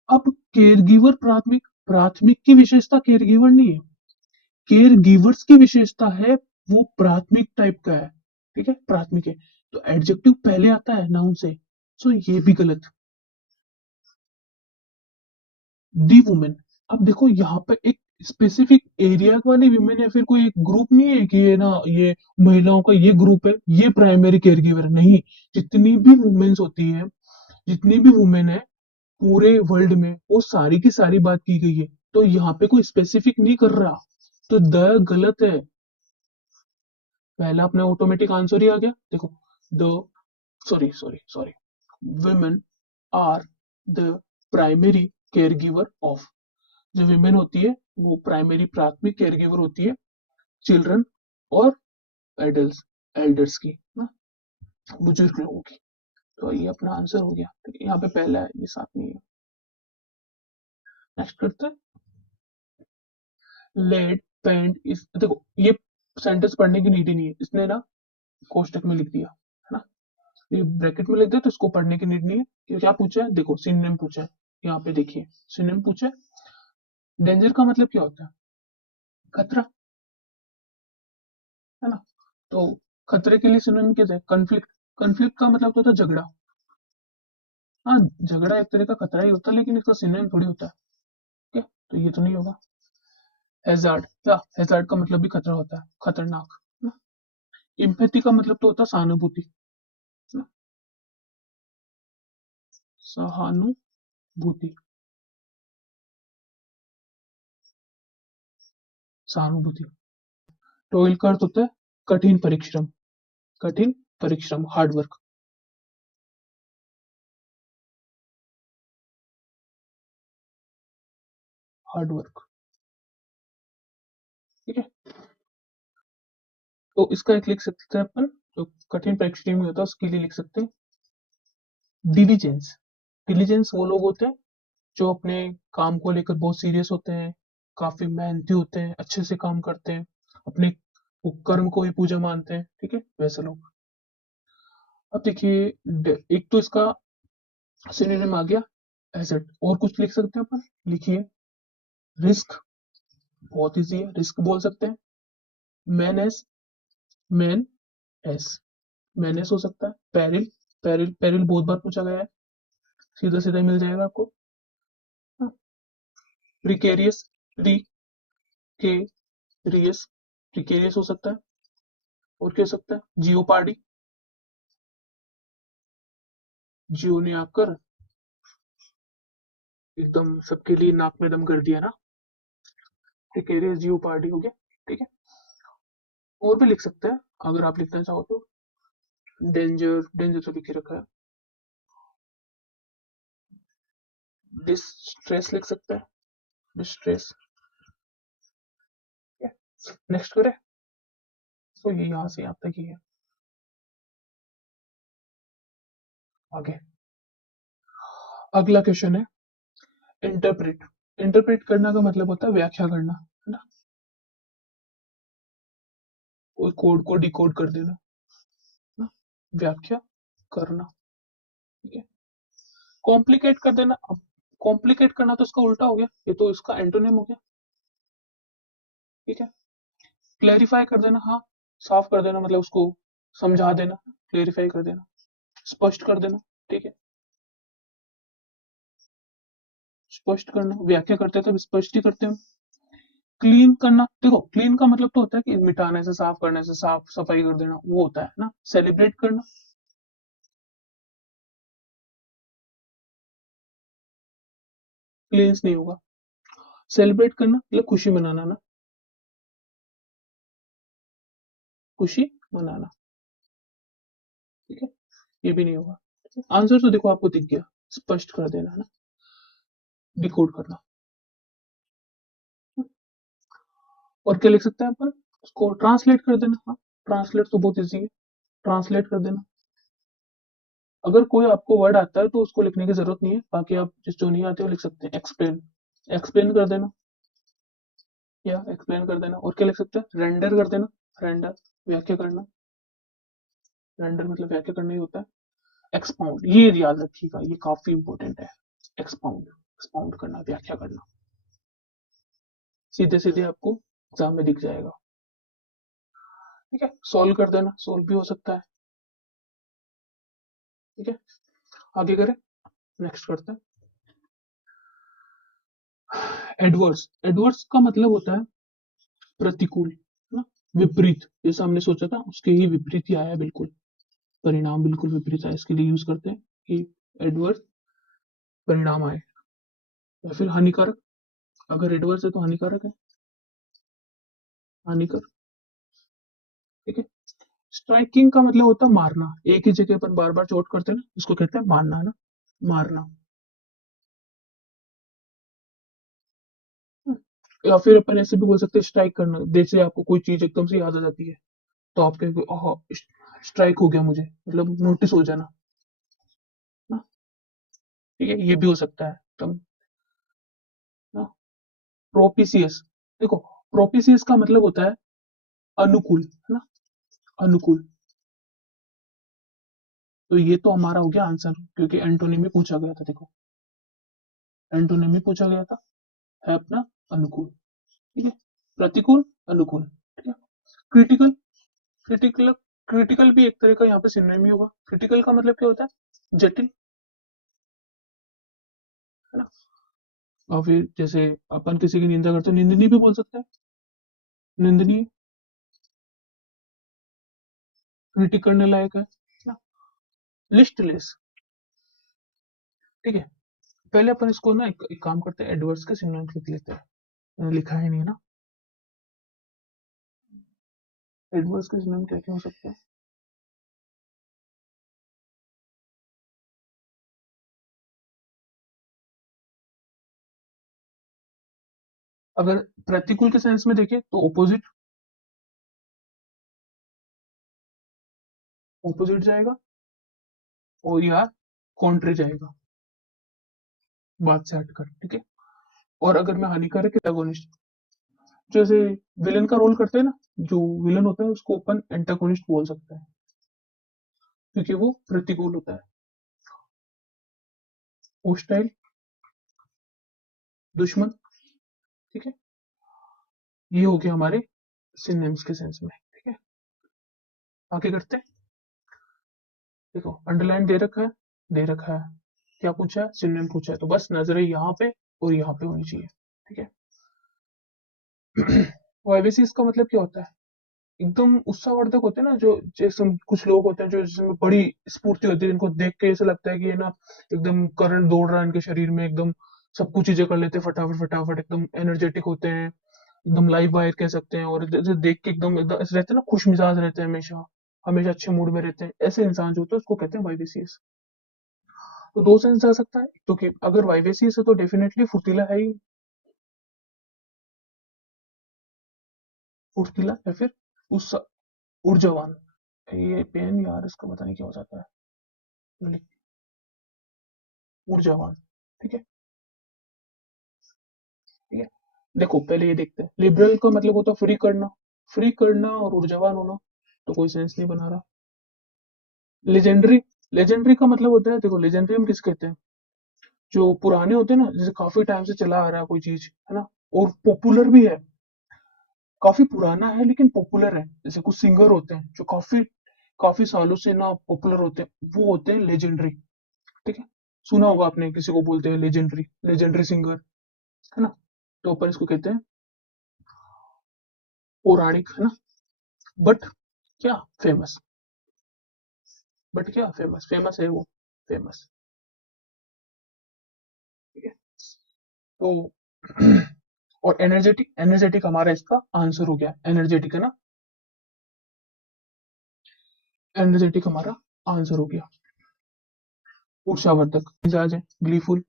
अब केयर गिवर प्राथमिक, प्राथमिक की विशेषता केयर गिवर नहीं है, केयर गिवर्स की विशेषता है वो प्राथमिक टाइप का है, ठीक है, प्राथमिक है, तो एडजेक्टिव पहले आता है नाउन से, सो ये भी गलत। दी वुमेन, अब देखो यहाँ पे एक स्पेसिफिक एरिया वाली वुमेन है, फिर कोई एक ग्रुप नहीं है कि ये ना ये महिलाओं का ये ग्रुप है ये प्राइमरी केयर गिवर नहीं, जितनी भी वुमेन्स होती है, जितनी भी वुमेन है पूरे वर्ल्ड में वो सारी की सारी बात की गई है, तो यहाँ पे कोई स्पेसिफिक नहीं कर रहा, तो द गलत है, पहला अपना ऑटोमेटिक आंसर ही आ गया, देखो the, sorry sorry sorry, women are the primary care giver of, जो विमेन होती है वो प्राइमरी प्राथमिक केयर गिवर होती है चिल्ड्रन और एडल्ट, एल्डर्स की ना, बुजुर्ग लोगों की, तो ये अपना आंसर हो गया, ठीक है, यहाँ पे पहला है ये साथ नहीं है। नेक्स्ट करते हैं, लेड पेंट इस, देखो ये सेंटेंस पढ़ने की नीड ही नहीं है, इसने ना कोष्टक में लिख दिया है ना, ये ब्रैकेट में लिख दिया तो इसको पढ़ने की नीड नहीं है, कि क्या पूछा है, देखो सिनोनिम पूछा है, यहाँ पे देखिए सिनोनिम पूछा है, डेंजर का मतलब क्या होता है, खतरा, है ना, तो खतरे के लिए सिनोनिम क्या है, कन्फ्लिक्ट, कन्फ्लिक्ट का मतलब तो होता है झगड़ा, हाँ झगड़ा एक तरह का खतरा ही होता है लेकिन इसका सिनोनिम थोड़ी होता है, ठीक है, तो ये तो नहीं होगा। हैजार्ड, क्या हैजार्ड का मतलब भी खतरा होता है, खतरनाक, है ना, इम्पैथी का मतलब तो होता है सहानुभूति, है ना, सहानुभूति, सहानुभूति। टॉयल का अर्थ होता है कठिन परिश्रम, कठिन परिश्रम, हार्ड वर्क, हार्ड वर्क, ठीक है, तो इसका एक लिख सकते हैं अपन, जो कठिन परिश्रम में होता है उसके लिए लिख सकते हैं डिलीजेंस, डिलीजेंस वो लोग होते हैं जो अपने काम को लेकर बहुत सीरियस होते हैं, काफी मेहनती होते हैं, अच्छे से काम करते हैं, अपने वो कर्म को ही पूजा मानते हैं, ठीक है, वैसे लोग। अब देखिए एक तो इसका सिनोनिम आ गया एसेट, और कुछ लिख सकते हैं अपन, लिखिए रिस्क, बहुत इजी है, रिस्क बोल सकते हैं, man S, man S, menace हो सकता है, पेरिल, पेरिल पेरिल बहुत बार पूछा गया है, सीधा सीधा मिल जाएगा आपको, प्रिकेरियस, प्री के रियस, प्रिकेरियस हो सकता है, और क्या हो सकता है, जियोपार्डी, जियो ने आकर एकदम सबके लिए नाक में दम कर दिया ना, प्रिकेरियस जियोपार्डी हो गया, ठीक है, और भी लिख सकते हैं अगर आप लिखना चाहो तो, डेंजर, डेंजर तो लिख ही रखा है, डिस्ट्रेस लिख सकते हैं, डिस्ट्रेस, नेक्स्ट करें, तो ये यहाँ से यहाँ तक ही है, आगे अगला क्वेश्चन है इंटरप्रेट, इंटरप्रेट करना का मतलब होता है व्याख्या करना, है ना, कोई कोड को डिकोड कर देना ना, व्याख्या करना, ठीक है, कॉम्प्लिकेट कर देना, अब कॉम्प्लिकेट करना तो इसका उल्टा हो गया, ये तो इसका एंटोनिम हो गया, ठीक है, क्लेरिफाई कर देना, हाँ साफ कर देना मतलब उसको समझा देना, क्लेरिफाई कर देना, स्पष्ट कर देना, ठीक है, स्पष्ट करना, व्याख्या करते थे स्पष्ट ही करते हैं, क्लीन करना, देखो क्लीन का मतलब तो होता है कि मिटाने से, साफ करने से, साफ सफाई कर देना वो होता है ना, सेलिब्रेट करना, क्लींस नहीं होगा, सेलिब्रेट करना मतलब खुशी मनाना ना, खुशी मनाना, ठीक है, ये भी नहीं होगा, आंसर तो देखो आपको दिख गया, स्पष्ट कर देना है ना, डिकोड करना, और क्या लिख सकते हैं अपन, उसको ट्रांसलेट कर देना, हाँ ट्रांसलेट तो बहुत इजी है, ट्रांसलेट कर देना, अगर कोई आपको वर्ड आता है तो उसको लिखने की जरूरत नहीं है, बाकी आप जिस जो नहीं आते वो लिख सकते हैं, एक्सप्लेन, एक्सप्लेन कर देना, या एक्सप्लेन कर देना। और क्या लिख सकते हैं, रेंडर कर देना। रेंडर व्याख्या करना, रेंडर मतलब व्याख्या करना ही होता है। एक्सपाउंड, ये याद रखिएगा, ये काफी इंपॉर्टेंट है। एक्सपाउंड, एक्सपाउंड करना, व्याख्या करना, सीधे सीधे आपको एग्जाम में दिख जाएगा। ठीक है, सॉल्व कर देना, सॉल्व भी हो सकता है। ठीक है, आगे करें, नेक्स्ट करते हैं। एडवर्स, एडवर्स का मतलब होता है प्रतिकूल, है ना, विपरीत। जैसा हमने सोचा था उसके ही विपरीत ही आया, बिल्कुल परिणाम बिल्कुल विपरीत आया, इसके लिए यूज करते हैं कि एडवर्स परिणाम आए। या फिर हानिकारक, अगर एडवर्स है तो हानिकारक है, हानिकर। ठीक है, स्ट्राइकिंग का मतलब होता है मारना, एक ही जगह पर बार बार चोट करते हैं ना, इसको कहते हैं मारना, है ना, मारना। या फिर अपन ऐसे भी बोल सकते हैं स्ट्राइक करना, जैसे आपको कोई चीज एकदम से याद आ जाती है तो आप कहेंगे ओह स्ट्राइक हो गया मुझे, मतलब नोटिस हो जाना ना। ठीक है, ये भी हो सकता है तुम ना। प्रोपिसियस, देखो प्रोपिसियस का मतलब होता है अनुकूल, है ना, अनुकूल। तो ये तो हमारा हो गया आंसर, क्योंकि एंटोनिम में पूछा गया था। देखो एंटोनिम में पूछा गया था, है अपना अनुकूल। ठीक है, प्रतिकूल, अनुकूल। ठीक है, क्रिटिकल, क्रिटिकल, क्रिटिकल भी एक तरह का यहाँ पे सिनोनिम ही होगा। क्रिटिकल का मतलब क्या होता है, जटिल, है ना। और फिर जैसे अपन किसी की निंदा करते हैं, निंदनीय भी बोल सकते हैं, निंदनीय, क्रिटिक करने लायक है ना। लिस्टलेस। ठीक है, पहले अपन इसको ना एक काम करते हैं, एडवर्ड्स के सिनोनिम्स लिख लेते हैं। मैंने लिखा है नहीं ना, एडवर्ड्स के सिनोनिम क्या क्या हो सकते हैं। अगर प्रतिकूल के सेंस में देखें तो ओपोजिट, ओपोजिट जाएगा, और यार कॉन्ट्री जाएगा, बात से हटकर। ठीक है, और अगर मैं हानिकारक एंटागोनिस्ट, जैसे विलन का रोल करते हैं ना, जो विलन होता है उसको अपन एंटागोनिस्ट बोल सकते हैं, क्योंकि वो प्रतिकूल होता है। होस्टाइल, दुश्मन। ठीक है, ये हो गया हमारे सिनोनिम्स के सेंस में। ठीक है, आगे करते हैं। देखो अंडरलाइन दे रखा है, दे रखा है, क्या पूछा है, सिनोनिम पूछा है, तो बस नजरें यहाँ पे और यहाँ पे होनी चाहिए। ठीक है, वाइवेसिस का मतलब क्या होता है, एकदम उत्साहवर्धक होते हैं ना, जो जैसे कुछ लोग होते हैं जो जिसमें बड़ी स्फूर्ति होती है, जिनको देख के ऐसा लगता है कि ये ना एकदम करंट दौड़ रहा है इनके शरीर में, एकदम सब कुछ चीजें कर लेते हैं फटाफट फटाफट, एकदम एनर्जेटिक होते हैं, एकदम लाइव वायर कह सकते हैं। और जैसे देख के एकदम एकदम ऐसे रहते हैं ना, खुश मिजाज रहते हैं, हमेशा हमेशा अच्छे मूड में रहते हैं, ऐसे इंसान जो होते हैं उसको कहते हैं वाइवेसियस। तो दो सेंस आ सकता है, तो कि अगर वाइवेसियस है तो डेफिनेटली फुर्तीला है ही, फुर्तीला, या फिर उस ऊर्जावान। ये पेन यार इसका पता नहीं क्या हो जाता है, ऊर्जावान। ठीक है, ठीक है, देखो पहले ये देखते हैं, लिबरल का मतलब होता है फ्री करना, फ्री करना और ऊर्जावान होना, तो कोई सेंस नहीं बना रहा। लेजेंडरी, लेजेंडरी का मतलब होता है, देखो लेजेंडरी हम किस कहते हैं, जो पुराने होते हैं ना, जैसे काफी टाइम से चला आ रहा है कोई चीज, है ना, और पॉपुलर भी है, काफी पुराना है लेकिन पॉपुलर है। जैसे कुछ सिंगर होते हैं जो काफी काफी सालों से ना पॉपुलर होते हैं, वो होते हैं लेजेंडरी। ठीक है, सुना होगा आपने, किसी को बोलते हैं लेजेंडरी, लेजेंडरी सिंगर, है ना। तो अपन इसको कहते हैं पौराणिक, है ना, बट क्या फेमस, बट क्या फेमस, फेमस है वो, फेमस। ठीक है, तो और एनर्जेटिक, एनर्जेटिक हमारा इसका आंसर हो गया, एनर्जेटिक, है ना, एनर्जेटिक हमारा आंसर हो गया। ऊर्जावर्धक मिजाज है, ग्लीफुल,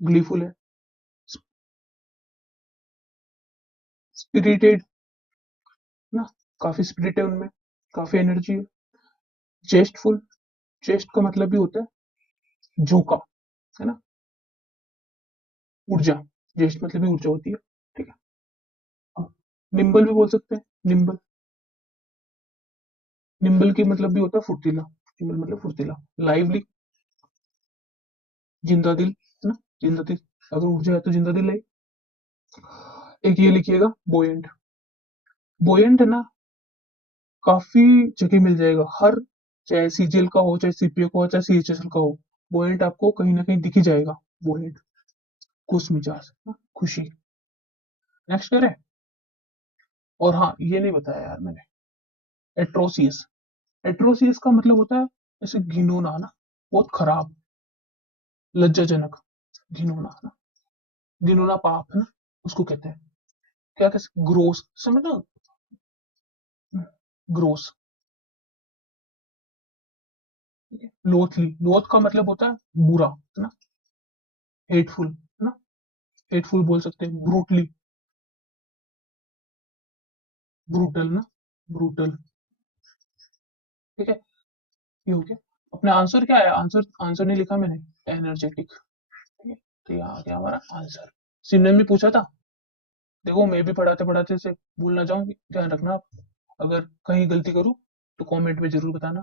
ग्लीफुल है, स्पिरिटेड ना, काफी स्पिरिट है उनमें, काफी एनर्जी है। चेस्टफुल, चेस्ट का मतलब भी होता है झोंका, है ना, ऊर्जा, चेस्ट मतलब भी ऊर्जा होती है। ठीक है, निम्बल भी बोल सकते हैं, निम्बल। निम्बल की मतलब भी होता है फुर्तीला, निम्बल मतलब फुर्तीला। लाइवली, जिंदा दिल, है ना, जिंदा दिल, अगर उठ जाए तो जिंदा दिल है। एक ये लिखिएगा बोयंट। बोयंट है ना, काफी जगह मिल जाएगा, हर, चाहे सीजीएल का हो, चाहे सीपीओ का हो, चाहे सीएचएसएल का हो, बोयंट आपको कहीं ना कहीं दिख ही जाएगा। बोयंट, खुश मिजाज, हाँ, खुशी। नेक्स्ट करें। और हाँ, ये नहीं बताया यार मैंने, एट्रोसियस। एट्रोसियस का मतलब होता है ऐसे घिनौना ना, बहुत खराब, लज्जाजनक, घिनौना ना, घिनौना पाप है ना, उसको कहते हैं। क्या कहते, ग्रोस, समझ ना, ग्रोस। लोथली, लोथ का मतलब होता है बुरा, है ना, हेटफुल, है ना, हेटफुल बोल सकते हैं। ब्रूटली, ब्रूटल ना, ब्रूटल। ठीक है, ये हो गया। अपना आंसर क्या है, आंसर, आंसर नहीं लिखा मैंने, एनर्जेटिक। ठीक है, तो यहाँ आ गया हमारा आंसर। सिमरन भी पूछा था, देखो मैं भी पढ़ाते पढ़ाते से भूल ना जाऊं, ध्यान रखना आप। अगर कहीं गलती करूं तो कमेंट में जरूर बताना।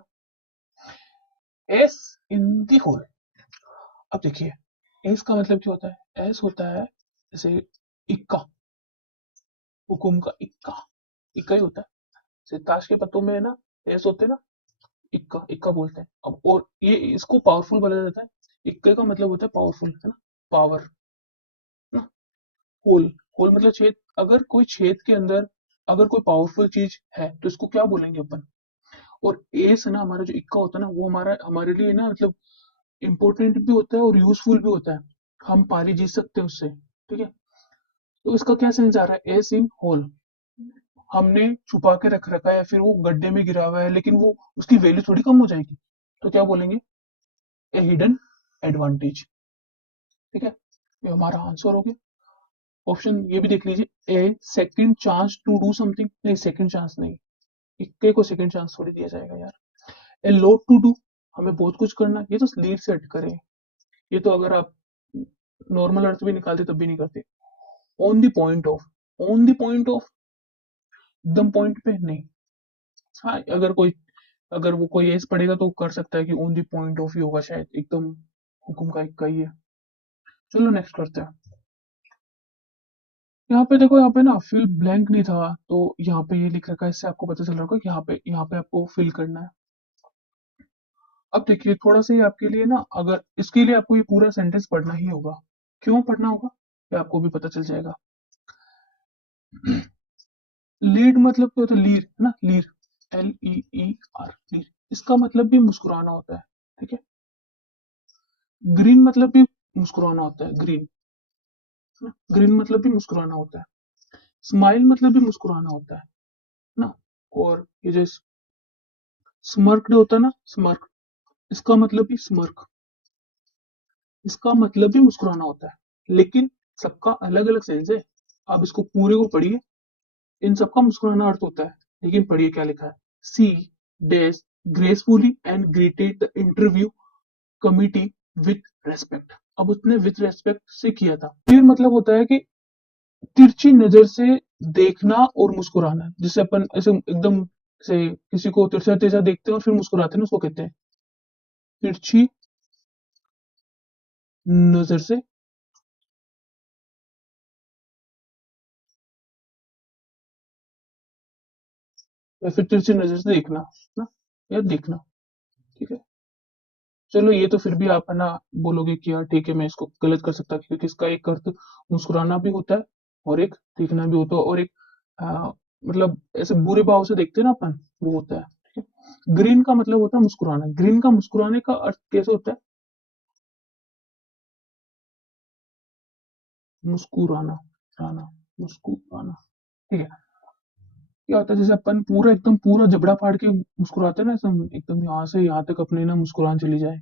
As in the whole. अब देखिए, एस का मतलब क्या होता है, एस होता है जैसे इक्का, हुकुम का इक्का, इक्का ही होता है। जैसे ताश के पत्तों में है ना, एस होते हैं ना, इक्का, इक्का बोलते हैं। अब और ये इसको पावरफुल बोला जाता है। इक्के का मतलब होता है पावरफुल, है ना, पावर ना। होल, होल मतलब छेद। अगर कोई छेद के अंदर अगर कोई पावरफुल चीज है तो इसको क्या बोलेंगे अपन। और एस है ना, हमारा जो इक्का होता है ना, वो हमारा, हमारे लिए ना मतलब इंपॉर्टेंट भी होता है और यूजफुल भी होता है। हम पारी जीत सकते हैं उससे। ठीक है, तो इसका क्या सेंस आ रहा है, एस इन होल, हमने छुपा के रख रखा है या फिर वो गड्ढे में गिरा हुआ है, लेकिन वो उसकी वैल्यू थोड़ी कम हो जाएगी। तो क्या बोलेंगे, ए हिडन एडवांटेज। ठीक है, ये हमारा आंसर हो गया। ऑप्शन ये भी देख लीजिए, a second chance to do something, नहीं सेकंड चांस नहीं, इक्के को सेकंड चांस थोड़ी दिया जाएगा यार। ए लोड टू डू, हमें बहुत कुछ करना है, ये तो लीड से हट करे। ये तो अगर आप नॉर्मल अर्थ भी निकालते तब भी नहीं करते। On the point of, on the point of, एकदम पॉइंट पे नहीं। हाँ, अगर कोई, अगर वो कोई एस पढ़ेगा तो वो कर सकता है कि ऑन द पॉइंट ऑफ ही होगा शायद, एकदम हुकुम का इक्का ही है। चलो नेक्स्ट करते हैं। यहाँ पे देखो, यहाँ पे ना फिल ब्लैंक नहीं था, तो यहाँ पे ये लिख रखा है, इससे आपको पता चल रहा होगा कि यहाँ पे आपको फिल करना है। अब देखिए, थोड़ा सा ये आपके लिए ना, अगर इसके लिए आपको ये पूरा सेंटेंस पढ़ना ही होगा। क्यों पढ़ना होगा, ये आपको भी पता चल जाएगा। लीड मतलब क्या होता है, लीर, है ना, लीर, LEER, लीर। इसका मतलब भी मुस्कुराना होता है। ठीक है, ग्रीन मतलब भी मुस्कुराना होता है, ग्रीन, ग्रीन मतलब भी मुस्कुराना होता है। स्माइल मतलब भी मुस्कुराना होता है ना। और ये जो स्मर्क्ड होता है ना, स्मर्क, इसका मतलब भी स्मर्क, इसका मतलब भी मुस्कुराना होता है। लेकिन सबका अलग अलग सेंस है। आप इसको पूरे को पढ़िए, इन सबका मुस्कुराना अर्थ होता है। लेकिन पढ़िए क्या लिखा है, she days gracefully and greeted the interview committee with respect. अब उसने विथ रेस्पेक्ट से किया था। फिर मतलब होता है कि तिरछी नजर से देखना और मुस्कुराना, जिसे अपन ऐसे एकदम से किसी को तिरछा तिरछा देखते हैं और फिर मुस्कुराते हैं ना, उसको कहते हैं तिरछी नजर से। या फिर तिरछी नजर से देखना ना, या देखना। ठीक है, चलो ये तो फिर भी आप है ना बोलोगे कि यार ठीक है, मैं इसको गलत कर सकता, क्योंकि इसका एक अर्थ मुस्कुराना भी होता है और एक देखना भी होता है, और एक मतलब ऐसे बुरे भाव से देखते हैं ना अपन, वो होता है। ठीक है, ग्रीन का मतलब होता है मुस्कुराना। ग्रीन का मुस्कुराने का अर्थ कैसे होता है, मुस्कुराना, राना, मुस्कुराना। ठीक है, क्या होता है, जैसे अपन पूरा एकदम पूरा जबड़ा फाड़ के मुस्कुराते हैं ना, ऐसा एकदम यहाँ से यहाँ तक अपने ना मुस्कुरान चली जाए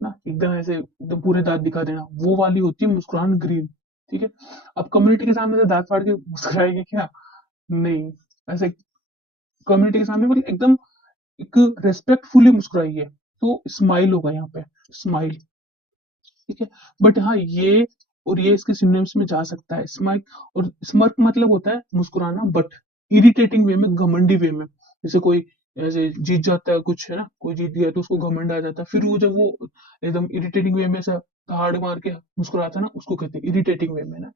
ना, एकदम ऐसे एकदम पूरे दांत दिखा देना, वो वाली होती है मुस्कुरान, ग्रीन। ठीक है, अब कम्युनिटी के सामने से दांत फाड़ के मुस्कुराएगी क्या, नहीं। ऐसे कम्युनिटी के सामने मतलब एकदम एक रेस्पेक्टफुली मुस्कुराइए, तो स्माइल होगा यहाँ पे, स्माइल। ठीक है, बट हाँ, ये और ये इसके सिनोनिम्स में जा सकता है। स्माइक और स्मर्क मतलब होता है मुस्कुराना, बट इरिटेटिंग वे में, घमंडी वे में। जैसे कोई ऐसे जीत जाता है कुछ, है ना, कोई जीत गया तो उसको घमंड आ जाता है, फिर वो जब वो एकदम इरिटेटिंग वे में ऐसा हार्ड मार के मुस्कुराता है ना, उसको कहते हैं इरिटेटिंग वे में ना।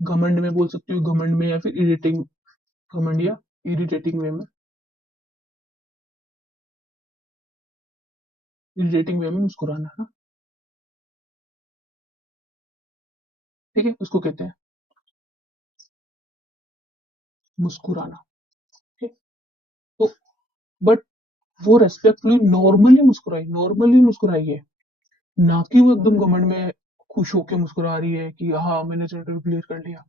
घमंड में बोल सकते हो, घमंड में, या फिर इरिटेटिंग, घमंड या इरिटेटिंग वे में, इरिटेटिंग वे में मुस्कुराना ना, ठीक है, उसको कहते हैं मुस्कुराना। ठीक है? तो बट वो रेस्पेक्टफुली नॉर्मली मुस्कुराई है, ना कि वो एकदम घमंड में खुश होके मुस्कुरा रही है कि हाँ मैंने तो इंटरव्यू क्लियर कर लिया।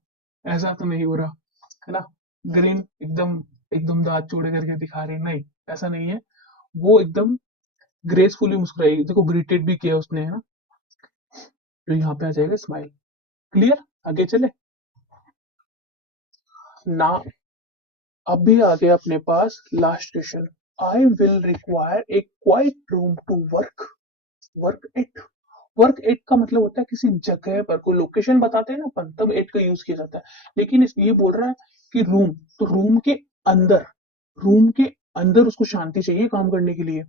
ऐसा तो नहीं हो रहा, है ना। ग्रीन एकदम, एकदम दांत चौड़े करके दिखा रही, नहीं, ऐसा नहीं है। वो एकदम ग्रेसफुली मुस्कुराई, देखो ग्रीटेड भी किया उसने, है ना। तो यहाँ पे आ जाएगा स्माइल। क्लियर, आगे चले ना। अब भी आ गया अपने पास last question. I will require a quiet room to work, work it. Work at का मतलब होता है किसी जगह पर, कोई लोकेशन बताते हैं ना अपन, तब एट का यूज किया जाता है। लेकिन ये बोल रहा है कि रूम, तो रूम के अंदर, रूम के अंदर उसको शांति चाहिए काम करने के लिए।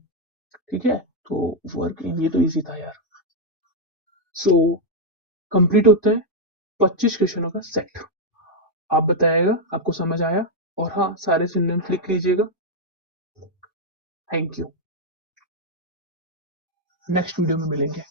ठीक है, तो वर्क इन, ये तो इजी था यार। सो कंप्लीट होता है 25 क्वेश्चनों का सेट। आप बताएगा आपको समझ आया, और हाँ सारे सिनोनिम्स लिख लीजिएगा। थैंक यू, नेक्स्ट वीडियो में मिलेंगे।